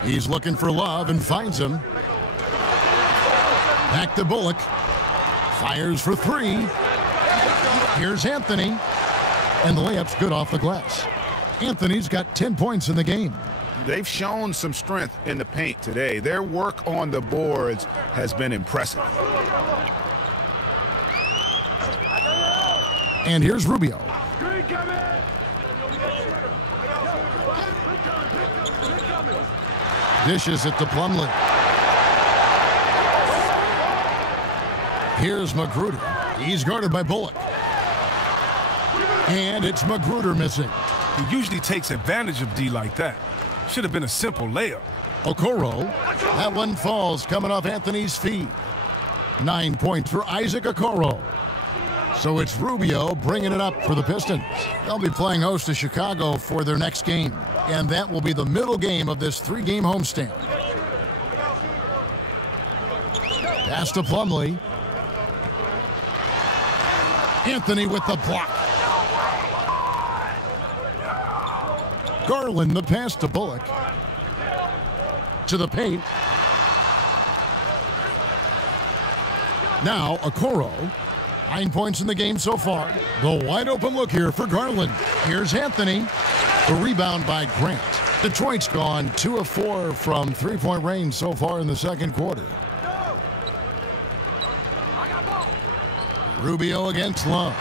He's looking for Love and finds him. Back to Bullock. Fires for 3. Here's Anthony. And the layup's good off the glass. Anthony's got 10 points in the game. They've shown some strength in the paint today. Their work on the boards has been impressive. And here's Rubio. Dishes it to Plumlee. Here's Magruder. He's guarded by Bullock. And it's Magruder missing. He usually takes advantage of D like that. Should have been a simple layup. Okoro. That one falls coming off Anthony's feet. 9 points for Isaac Okoro. So it's Rubio bringing it up for the Pistons. They'll be playing host to Chicago for their next game. And that will be the middle game of this 3-game homestand. Pass to Plumlee. Anthony with the block. Garland the pass to Bullock. To the paint. Now Okoro. 9 points in the game so far. The wide open look here for Garland. Here's Anthony. The rebound by Grant. Detroit's gone 2 of 4 from 3-point range so far in the second quarter. Rubio against Love.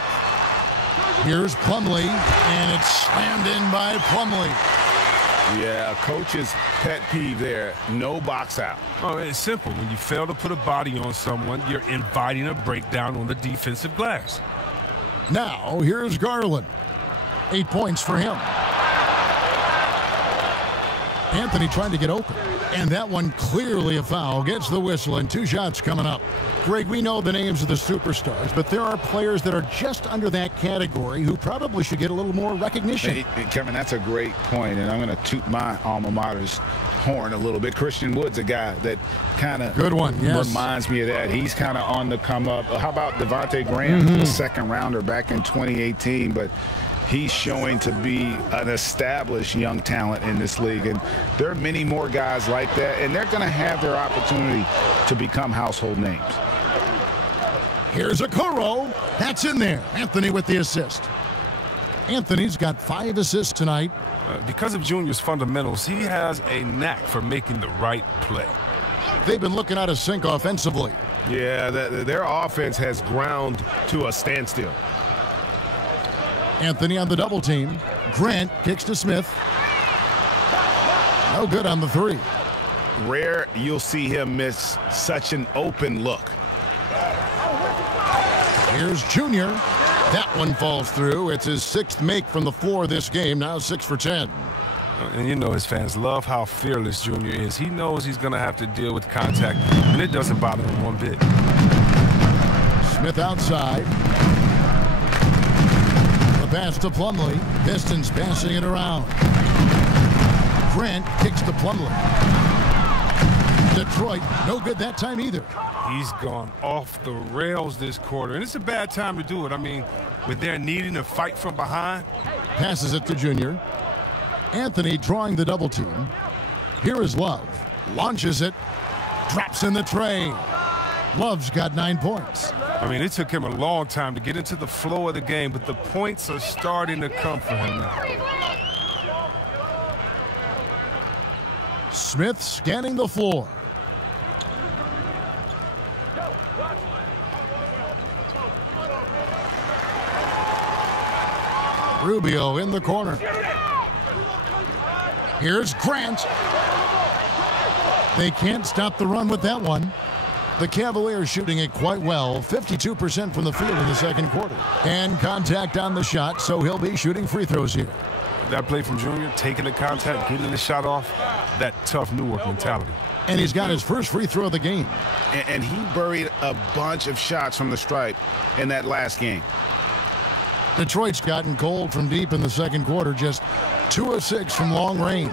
Here's Plumlee, and it's slammed in by Plumlee. Yeah, coach's pet peeve there. No box out. Oh, it's simple. When you fail to put a body on someone, you're inviting a breakdown on the defensive glass. Now, here's Garland. 8 points for him. Anthony trying to get open. And that one clearly a foul. Gets the whistle and 2 shots coming up. Greg, we know the names of the superstars, but there are players that are just under that category who probably should get a little more recognition. Hey, Kevin, that's a great point, and I'm going to toot my alma mater's horn a little bit. Christian Wood's a guy that kind of reminds me of that. He's kind of on the come up. How about Devontae Graham, the second rounder back in 2018, but he's showing to be an established young talent in this league, and there are many more guys like that, and they're going to have their opportunity to become household names. Here's Okoro. That's in there. Anthony with the assist. Anthony's got 5 assists tonight. Because of Junior's fundamentals, he has a knack for making the right play. They've been looking out of sync offensively. Yeah, their offense has ground to a standstill. Anthony on the double team. Grant kicks to Smith. No good on the 3. Rare you'll see him miss such an open look. Here's Junior. That one falls through. It's his 6th make from the floor this game. Now 6 for 10. And you know his fans love how fearless Junior is. He knows he's going to have to deal with contact, and it doesn't bother him one bit. Smith outside. The pass to Plumlee. Pistons passing it around. Grant kicks to Plumlee. Detroit, no good that time either. He's gone off the rails this quarter, and it's a bad time to do it. I mean, with their needing to fight from behind. Passes it to Junior. Anthony drawing the double team. Here is Love. Launches it. Drops in the tray. Love's got 9 points. I mean, it took him a long time to get into the flow of the game, but the points are starting to come for him now. Smith scanning the floor. Rubio in the corner. Here's Grant. They can't stop the run with that one. The Cavaliers shooting it quite well, 52% from the field in the second quarter. And contact on the shot, so he'll be shooting free throws here. That play from Junior, taking the contact, getting the shot off, that tough Newark mentality. And he's got his first free throw of the game. And he buried a bunch of shots from the stripe in that last game. Detroit's gotten cold from deep in the second quarter, just 2 of 6 from long range.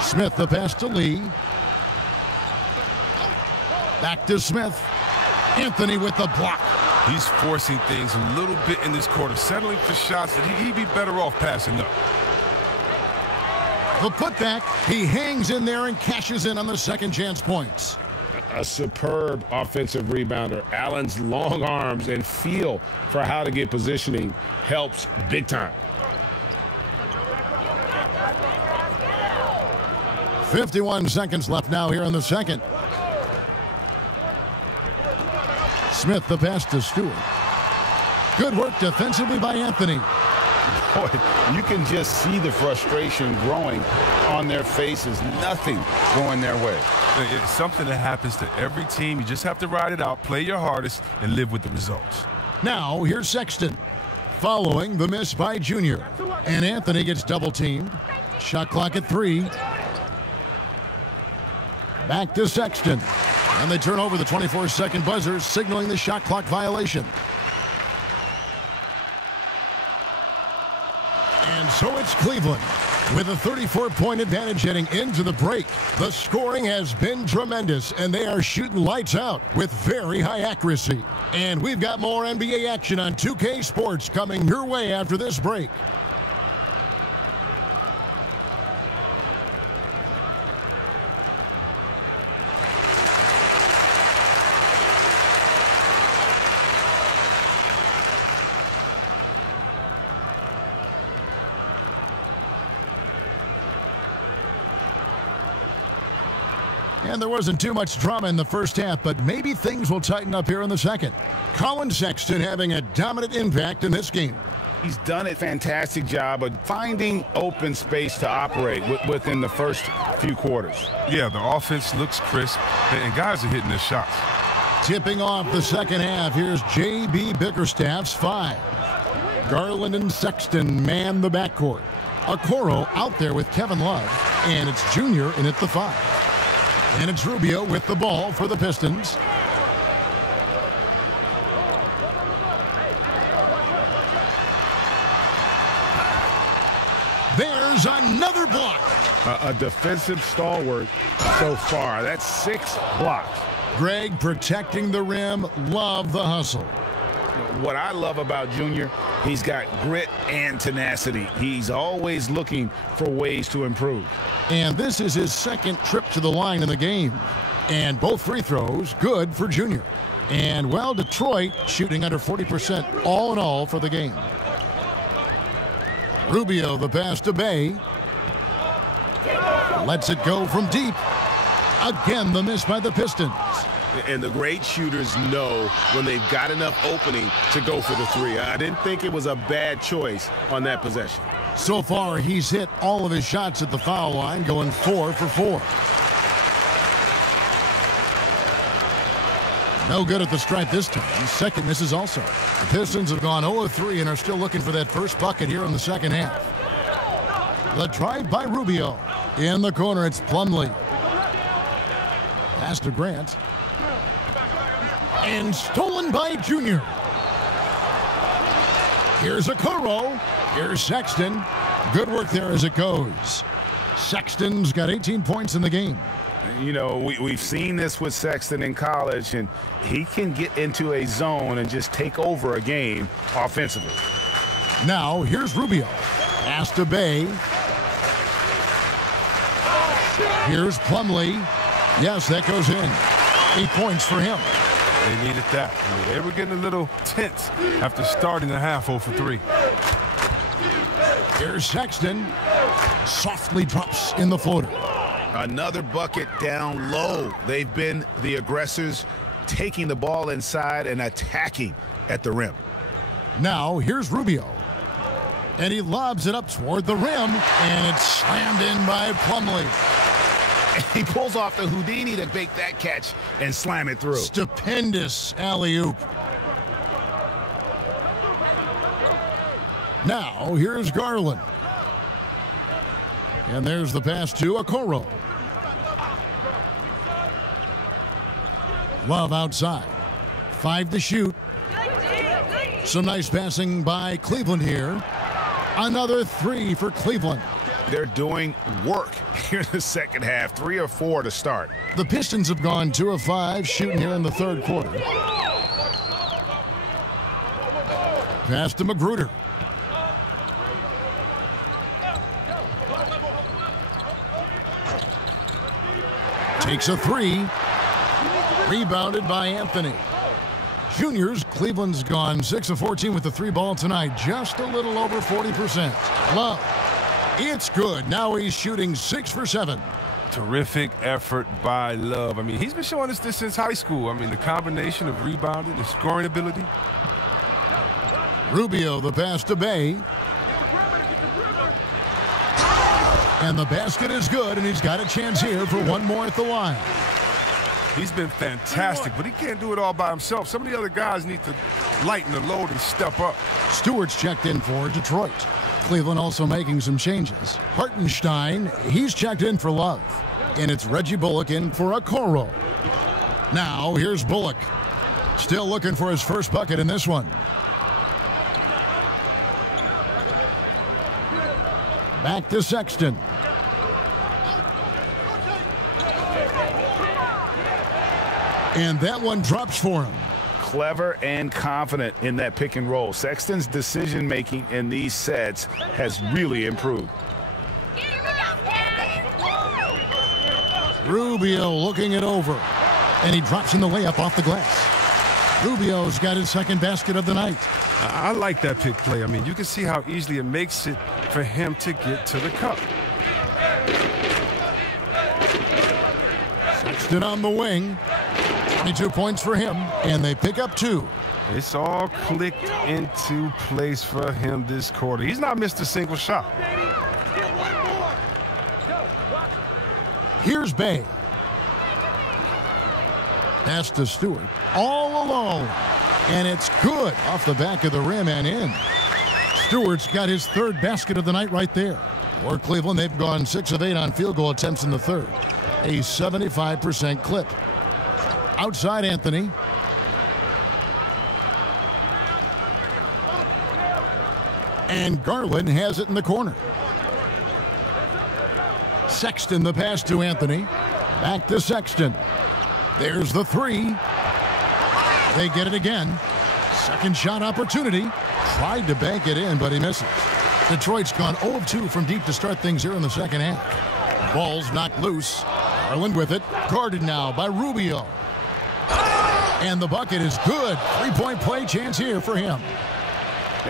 Smith the pass to Lee. Back to Smith. Anthony with the block. He's forcing things a little bit in this quarter, settling for shots that he'd be better off passing up. The putback, he hangs in there and cashes in on the second chance points. A superb offensive rebounder. Allen's long arms and feel for how to get positioning helps big time. 51 seconds left now here in the second. Smith the pass to Stewart. Good work defensively by Anthony. Boy, you can just see the frustration growing on their faces. Nothing going their way. It's something that happens to every team. You just have to ride it out, play your hardest, and live with the results. Now, here's Sexton. Following the miss by Junior. And Anthony gets double-teamed. Shot clock at 3. Back to Sexton. And they turn over the 24-second buzzer, signaling the shot clock violation. And so it's Cleveland with a 34-point advantage heading into the break. The scoring has been tremendous, and they are shooting lights out with very high accuracy. And we've got more NBA action on 2K Sports coming your way after this break. And there wasn't too much drama in the first half, but maybe things will tighten up here in the second. Collin Sexton having a dominant impact in this game. He's done a fantastic job of finding open space to operate within the first few quarters. Yeah, the offense looks crisp, and guys are hitting their shots. Tipping off the second half, here's J.B. Bickerstaff's 5. Garland and Sexton man the backcourt. Okoro out there with Kevin Love, and it's Junior in at the 5. And it's Rubio with the ball for the Pistons. There's another block. A defensive stalwart so far. That's 6 blocks. Greg protecting the rim. Love the hustle. What I love about Junior, he's got grit and tenacity. He's always looking for ways to improve. And this is his second trip to the line in the game. And both free throws good for Junior. And, well, Detroit shooting under 40% all in all for the game. Rubio, the pass to Bay. Lets it go from deep. Again, the miss by the Pistons. And the great shooters know when they've got enough opening to go for the 3. I didn't think it was a bad choice on that possession. So far, he's hit all of his shots at the foul line, going 4 for 4. No good at the stripe this time. Second misses also. The Pistons have gone 0-3 and are still looking for that first bucket here in the second half. The drive by Rubio. In the corner, it's Plumlee. Pass to Grant. And stolen by Junior. Here's Okoro. Here's Sexton. Good work there as it goes. Sexton's got 18 points in the game. You know, we've seen this with Sexton in college, and he can get into a zone and just take over a game offensively. Now, here's Rubio. Pass to Bay. Here's Plumlee. Yes, that goes in. 8 points for him. They needed that. I mean, they were getting a little tense after starting the half 0 for 3. Here's Sexton. Softly drops in the floater. Another bucket down low. They've been the aggressors, taking the ball inside and attacking at the rim. Now, here's Rubio. And he lobs it up toward the rim, and it's slammed in by Plumlee. He pulls off the Houdini to make that catch and slam it through. Stupendous alley-oop. Now, here's Garland. And there's the pass to Okoro. Love outside. 5 to shoot. Some nice passing by Cleveland here. Another 3 for Cleveland. They're doing work here in the second half. 3 or 4 to start. The Pistons have gone 2 of 5 shooting here in the third quarter. Pass to Magruder. Takes a 3. Rebounded by Anthony. Juniors, Cleveland's gone 6 of 14 with the 3 ball tonight. Just a little over 40%. Love. It's good. Now he's shooting 6 for 7. Terrific effort by Love. I mean, he's been showing us this since high school. I mean, the combination of rebounding and scoring ability. Rubio, the pass to Bay. And the basket is good, and he's got a chance here for one more at the line. He's been fantastic, but he can't do it all by himself. Some of the other guys need to lighten the load and step up. Stewart's checked in for Detroit. Cleveland also making some changes. Hartenstein, he's checked in for Love. And it's Reggie Bullock in for Okoro. Now, here's Bullock. Still looking for his first bucket in this one. Back to Sexton. And that one drops for him. Clever and confident in that pick and roll. Sexton's decision-making in these sets has really improved. Rubio looking it over. And he drops in the layup off the glass. Rubio's got his second basket of the night. I like that pick play. I mean, you can see how easily it makes it for him to get to the cup. Sexton on the wing. 22 points for him, and they pick up 2. It's all clicked into place for him this quarter. He's not missed a single shot. Here's Bay. Pass to Stewart. All alone. And it's good off the back of the rim and in. Stewart's got his third basket of the night right there. For Cleveland, they've gone 6 of 8 on field goal attempts in the third. A 75% clip. Outside Anthony. And Garland has it in the corner. Sexton the pass to Anthony. Back to Sexton. There's the 3. They get it again. Second shot opportunity. Tried to bank it in, but he misses. Detroit's gone 0 of 2 from deep to start things here in the second half. Ball's knocked loose. Garland with it. Guarded now by Rubio. And the bucket is good. 3-point play chance here for him.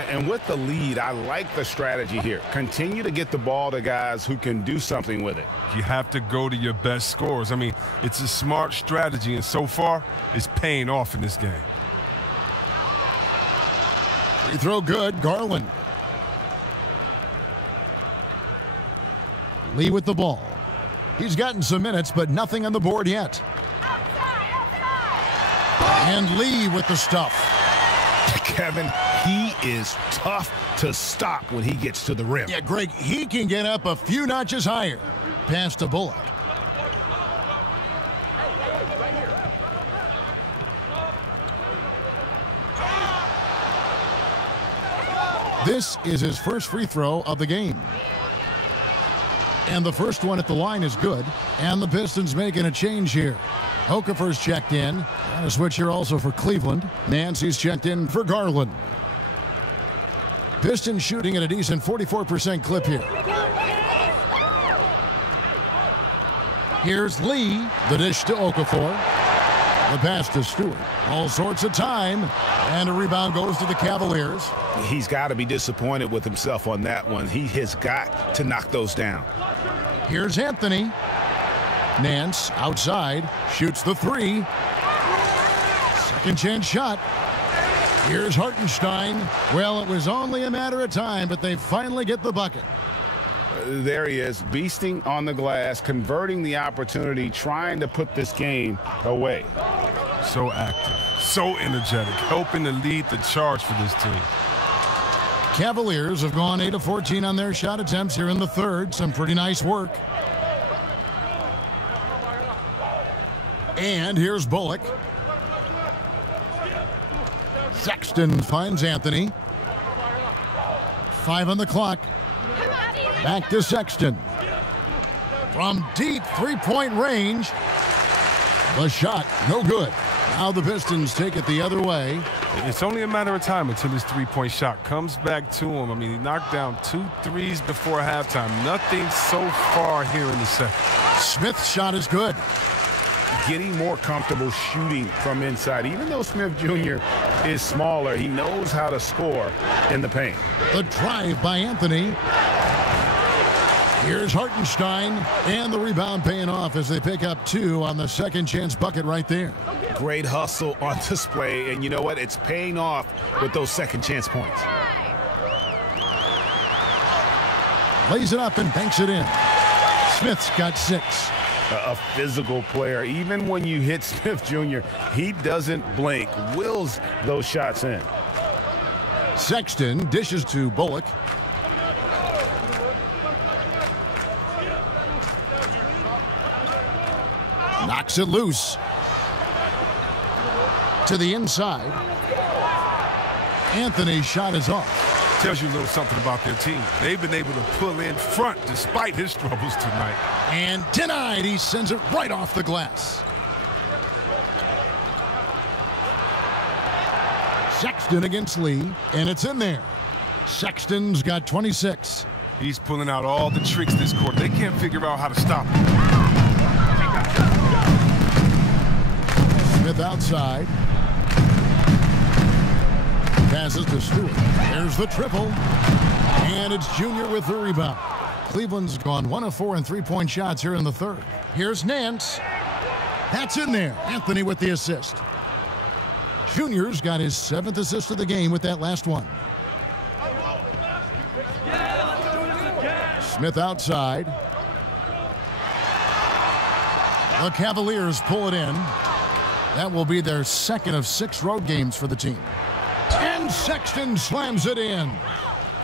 And with the lead, I like the strategy here. Continue to get the ball to guys who can do something with it. You have to go to your best scorers. I mean, it's a smart strategy, and so far, it's paying off in this game. Free throw good. Garland. Lee with the ball. He's gotten some minutes, but nothing on the board yet. And Lee with the stuff. Kevin, he is tough to stop when he gets to the rim. Yeah, Greg, he can get up a few notches higher. Pass to Bullock. This is his first free throw of the game. And the first one at the line is good. And the Pistons making a change here. Okafor's checked in. And a switch here also for Cleveland. Nancy's checked in for Garland. Pistons shooting at a decent 44% clip here. Here's Lee. The dish to Okafor. The pass to Stewart. All sorts of time. And a rebound goes to the Cavaliers. He's got to be disappointed with himself on that one. He has got to knock those down. Here's Anthony. Nance outside. Shoots the 3. Second chance shot. Here's Hartenstein. Well, it was only a matter of time, but they finally get the bucket. There he is, beasting on the glass, converting the opportunity, trying to put this game away. So active, so energetic, helping to lead the charge for this team. Cavaliers have gone 8 of 14 on their shot attempts here in the third. Some pretty nice work. And here's Bullock. Sexton finds Anthony. 5 on the clock. Back to Sexton. From deep three-point range. The shot, no good. Now the Pistons take it the other way. It's only a matter of time until his three-point shot comes back to him. I mean, he knocked down 2 threes before halftime. Nothing so far here in the second. Smith's shot is good. Getting more comfortable shooting from inside. Even though Smith Jr. is smaller, he knows how to score in the paint. The drive by Anthony. Here's Hartenstein, and the rebound paying off as they pick up 2 on the second chance bucket right there. Great hustle on display, and you know what? It's paying off with those second chance points. Lays it up and banks it in. Smith's got 6. A physical player. Even when you hit Smith Jr., he doesn't blink, wills those shots in. Sexton dishes to Bullock. Knocks it loose. To the inside. Anthony's shot is off. Tells you a little something about their team. They've been able to pull in front despite his troubles tonight. And denied. He sends it right off the glass. Sexton against Lee, and it's in there. Sexton's got 26. He's pulling out all the tricks this quarter. They can't figure out how to stop him. Smith outside. Passes to Stewart. There's the triple. And it's Junior with the rebound. Cleveland's gone 1 of 4 in three-point shots here in the third. Here's Nance. That's in there. Anthony with the assist. Junior's got his 7th assist of the game with that last one. Smith outside. The Cavaliers pull it in. That will be their 2nd of 6 road games for the team. And Sexton slams it in.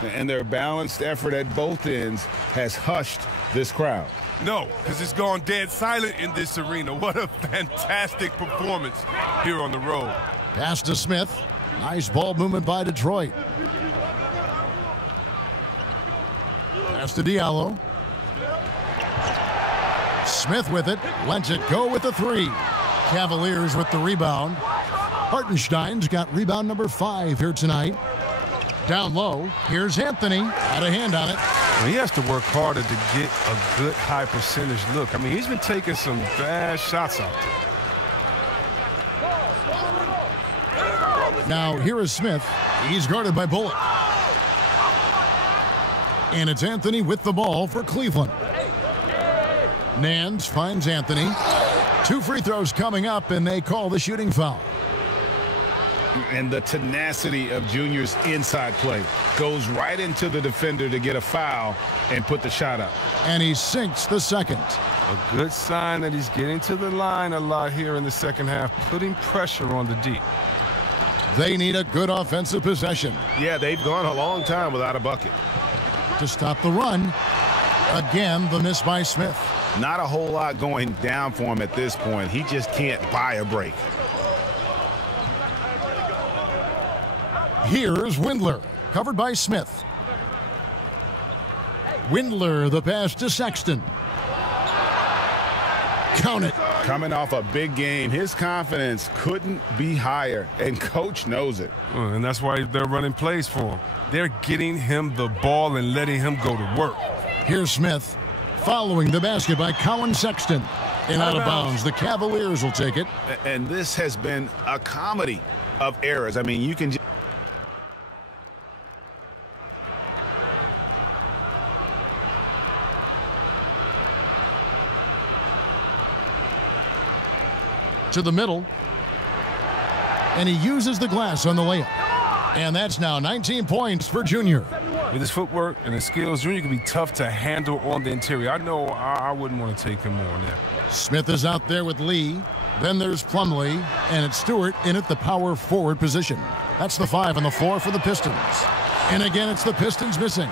And their balanced effort at both ends has hushed this crowd. No, because it's gone dead silent in this arena. What a fantastic performance here on the road. Pass to Smith. Nice ball movement by Detroit. Pass to Diallo. Smith with it. Lets it go with the 3. Cavaliers with the rebound. Hartenstein's got rebound number 5 here tonight. Down low. Here's Anthony. Had a hand on it. Well, he has to work harder to get a good high percentage look. I mean, he's been taking some bad shots out there. Now here is Smith. He's guarded by Bullock. And it's Anthony with the ball for Cleveland. Nance finds Anthony. 2 free throws coming up, and they call the shooting foul. And the tenacity of Junior's inside play goes right into the defender to get a foul and put the shot up. And he sinks the second. A good sign that he's getting to the line a lot here in the second half, putting pressure on the D. They need a good offensive possession. Yeah, they've gone a long time without a bucket. To stop the run. Again, the miss by Smith. Not a whole lot going down for him at this point. He just can't buy a break. Here's Windler, covered by Smith. Windler, the pass to Sexton. Count it. Coming off a big game, his confidence couldn't be higher, and coach knows it. And that's why they're running plays for him. They're getting him the ball and letting him go to work. Here's Smith, following the basket by Colin Sexton. And out of bounds, the Cavaliers will take it. And this has been a comedy of errors. I mean, you can just... To the middle, and he uses the glass on the layup. And that's now 19 points for Junior. With his footwork and his skills, Junior can be tough to handle on the interior. I know I wouldn't want to take him on that. Smith is out there with Lee. Then there's Plumlee, and it's Stewart in at the power forward position. That's the 5 on the floor for the Pistons. And again, it's the Pistons missing.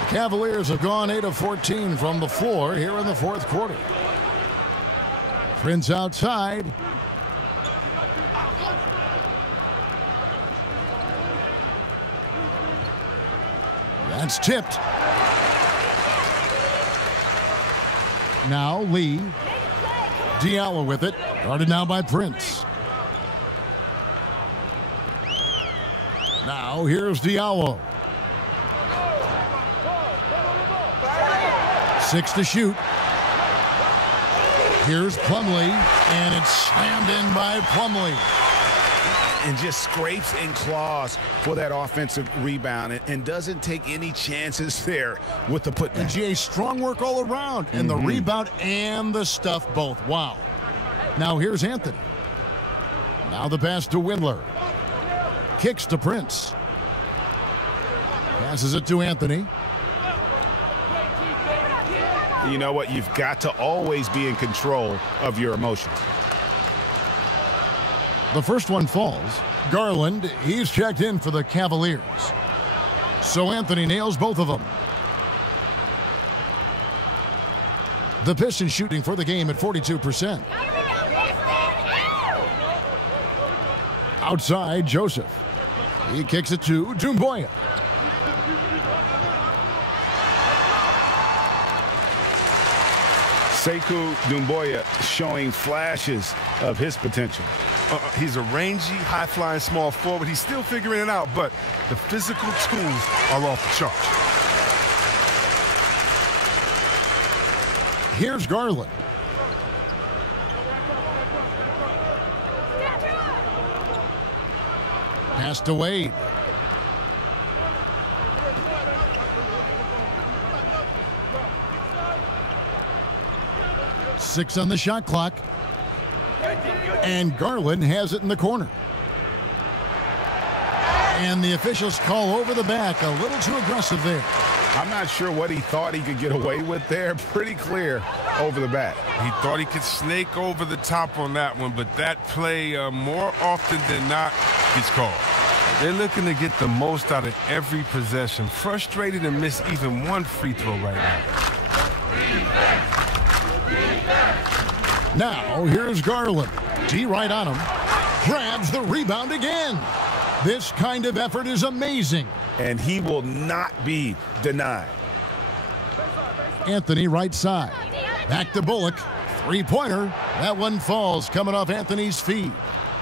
The Cavaliers have gone 8 of 14 from the floor here in the fourth quarter. Prince outside. That's tipped. Now Lee. Diallo with it. Guarded now by Prince. Now here's Diallo. 6 to shoot. Here's Plumlee, and it's slammed in by Plumlee. and just scrapes and claws for that offensive rebound and doesn't take any chances there with the putback. And GA, strong work all around, and the rebound and the stuff both. Wow. Now here's Anthony. Now the pass to Windler. Kicks to Prince. Passes it to Anthony. You know what? You've got to always be in control of your emotions. The first one falls. Garland, he's checked in for the Cavaliers. So Anthony nails both of them. The Pistons shooting for the game at 42%. Outside, Joseph. He kicks it to Doumbouya. Sekou Doumbouya showing flashes of his potential. He's a rangy, high-flying small forward. He's still figuring it out, but the physical tools are off the charts. Here's Garland. Pass to Wade. Six on the shot clock. And Garland has it in the corner. And the officials call over the back. A little too aggressive there. I'm not sure what he thought he could get away with there. Pretty clear over the back. He thought he could snake over the top on that one, but that play more often than not gets called. They're looking to get the most out of every possession. Frustrated to miss even one free throw right now. Now, here's Garland. D right on him. Grabs the rebound again. This kind of effort is amazing. And he will not be denied. Anthony right side. Back to Bullock. Three-pointer. That one falls coming off Anthony's feet.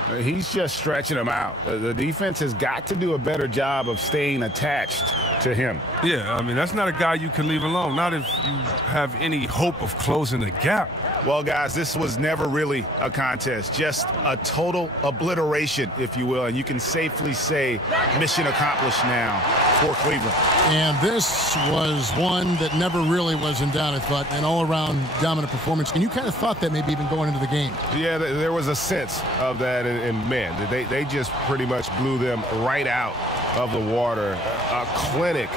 He's just stretching him out. The defense has got to do a better job of staying attached to him. Yeah, I mean, that's not a guy you can leave alone, not if you have any hope of closing the gap. Well, guys, this was never really a contest, just a total obliteration, if you will, and you can safely say mission accomplished now for Cleveland. And this was one that never really was in doubt, I thought, an all-around dominant performance. And you kind of thought that maybe even going into the game. Yeah, there was a sense of that, and man, they just pretty much blew them right out of the water. A clinic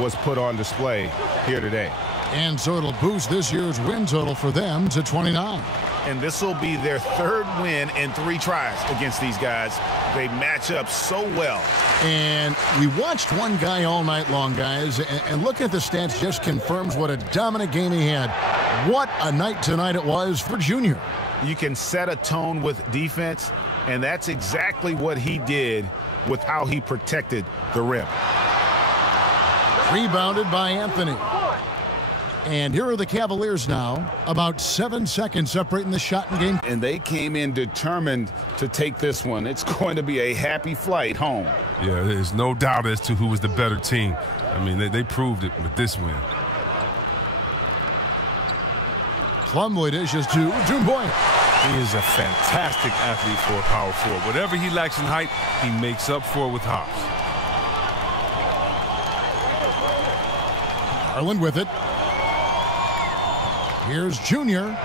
was put on display here today. And so it'll boost this year's win total for them to 29. And this will be their third win in 3 tries against these guys. They match up so well. And we watched one guy all night long, guys, and looking at the stats just confirms what a dominant game he had. What a night tonight it was for Junior. You can set a tone with defense, and that's exactly what he did with how he protected the rim. Rebounded by Anthony. And here are the Cavaliers now, about 7 seconds separating the shot and game. And they came in determined to take this one. It's going to be a happy flight home. Yeah, there's no doubt as to who was the better team. I mean, they proved it with this win. Plumlee dishes to Doumbouya. He is a fantastic athlete for a power forward. Whatever he lacks in height, he makes up for with hops. Garland with it. Here's Junior.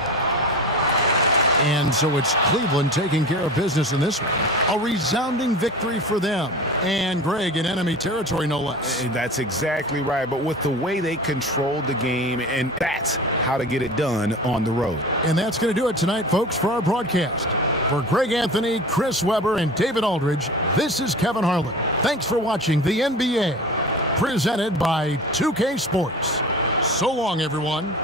And so it's Cleveland taking care of business in this one. A resounding victory for them. And Greg in enemy territory, no less. And that's exactly right. But with the way they controlled the game, and that's how to get it done on the road. And that's going to do it tonight, folks, for our broadcast. For Greg Anthony, Chris Webber, and David Aldridge, this is Kevin Harlan. Thanks for watching the NBA, presented by 2K Sports. So long, everyone.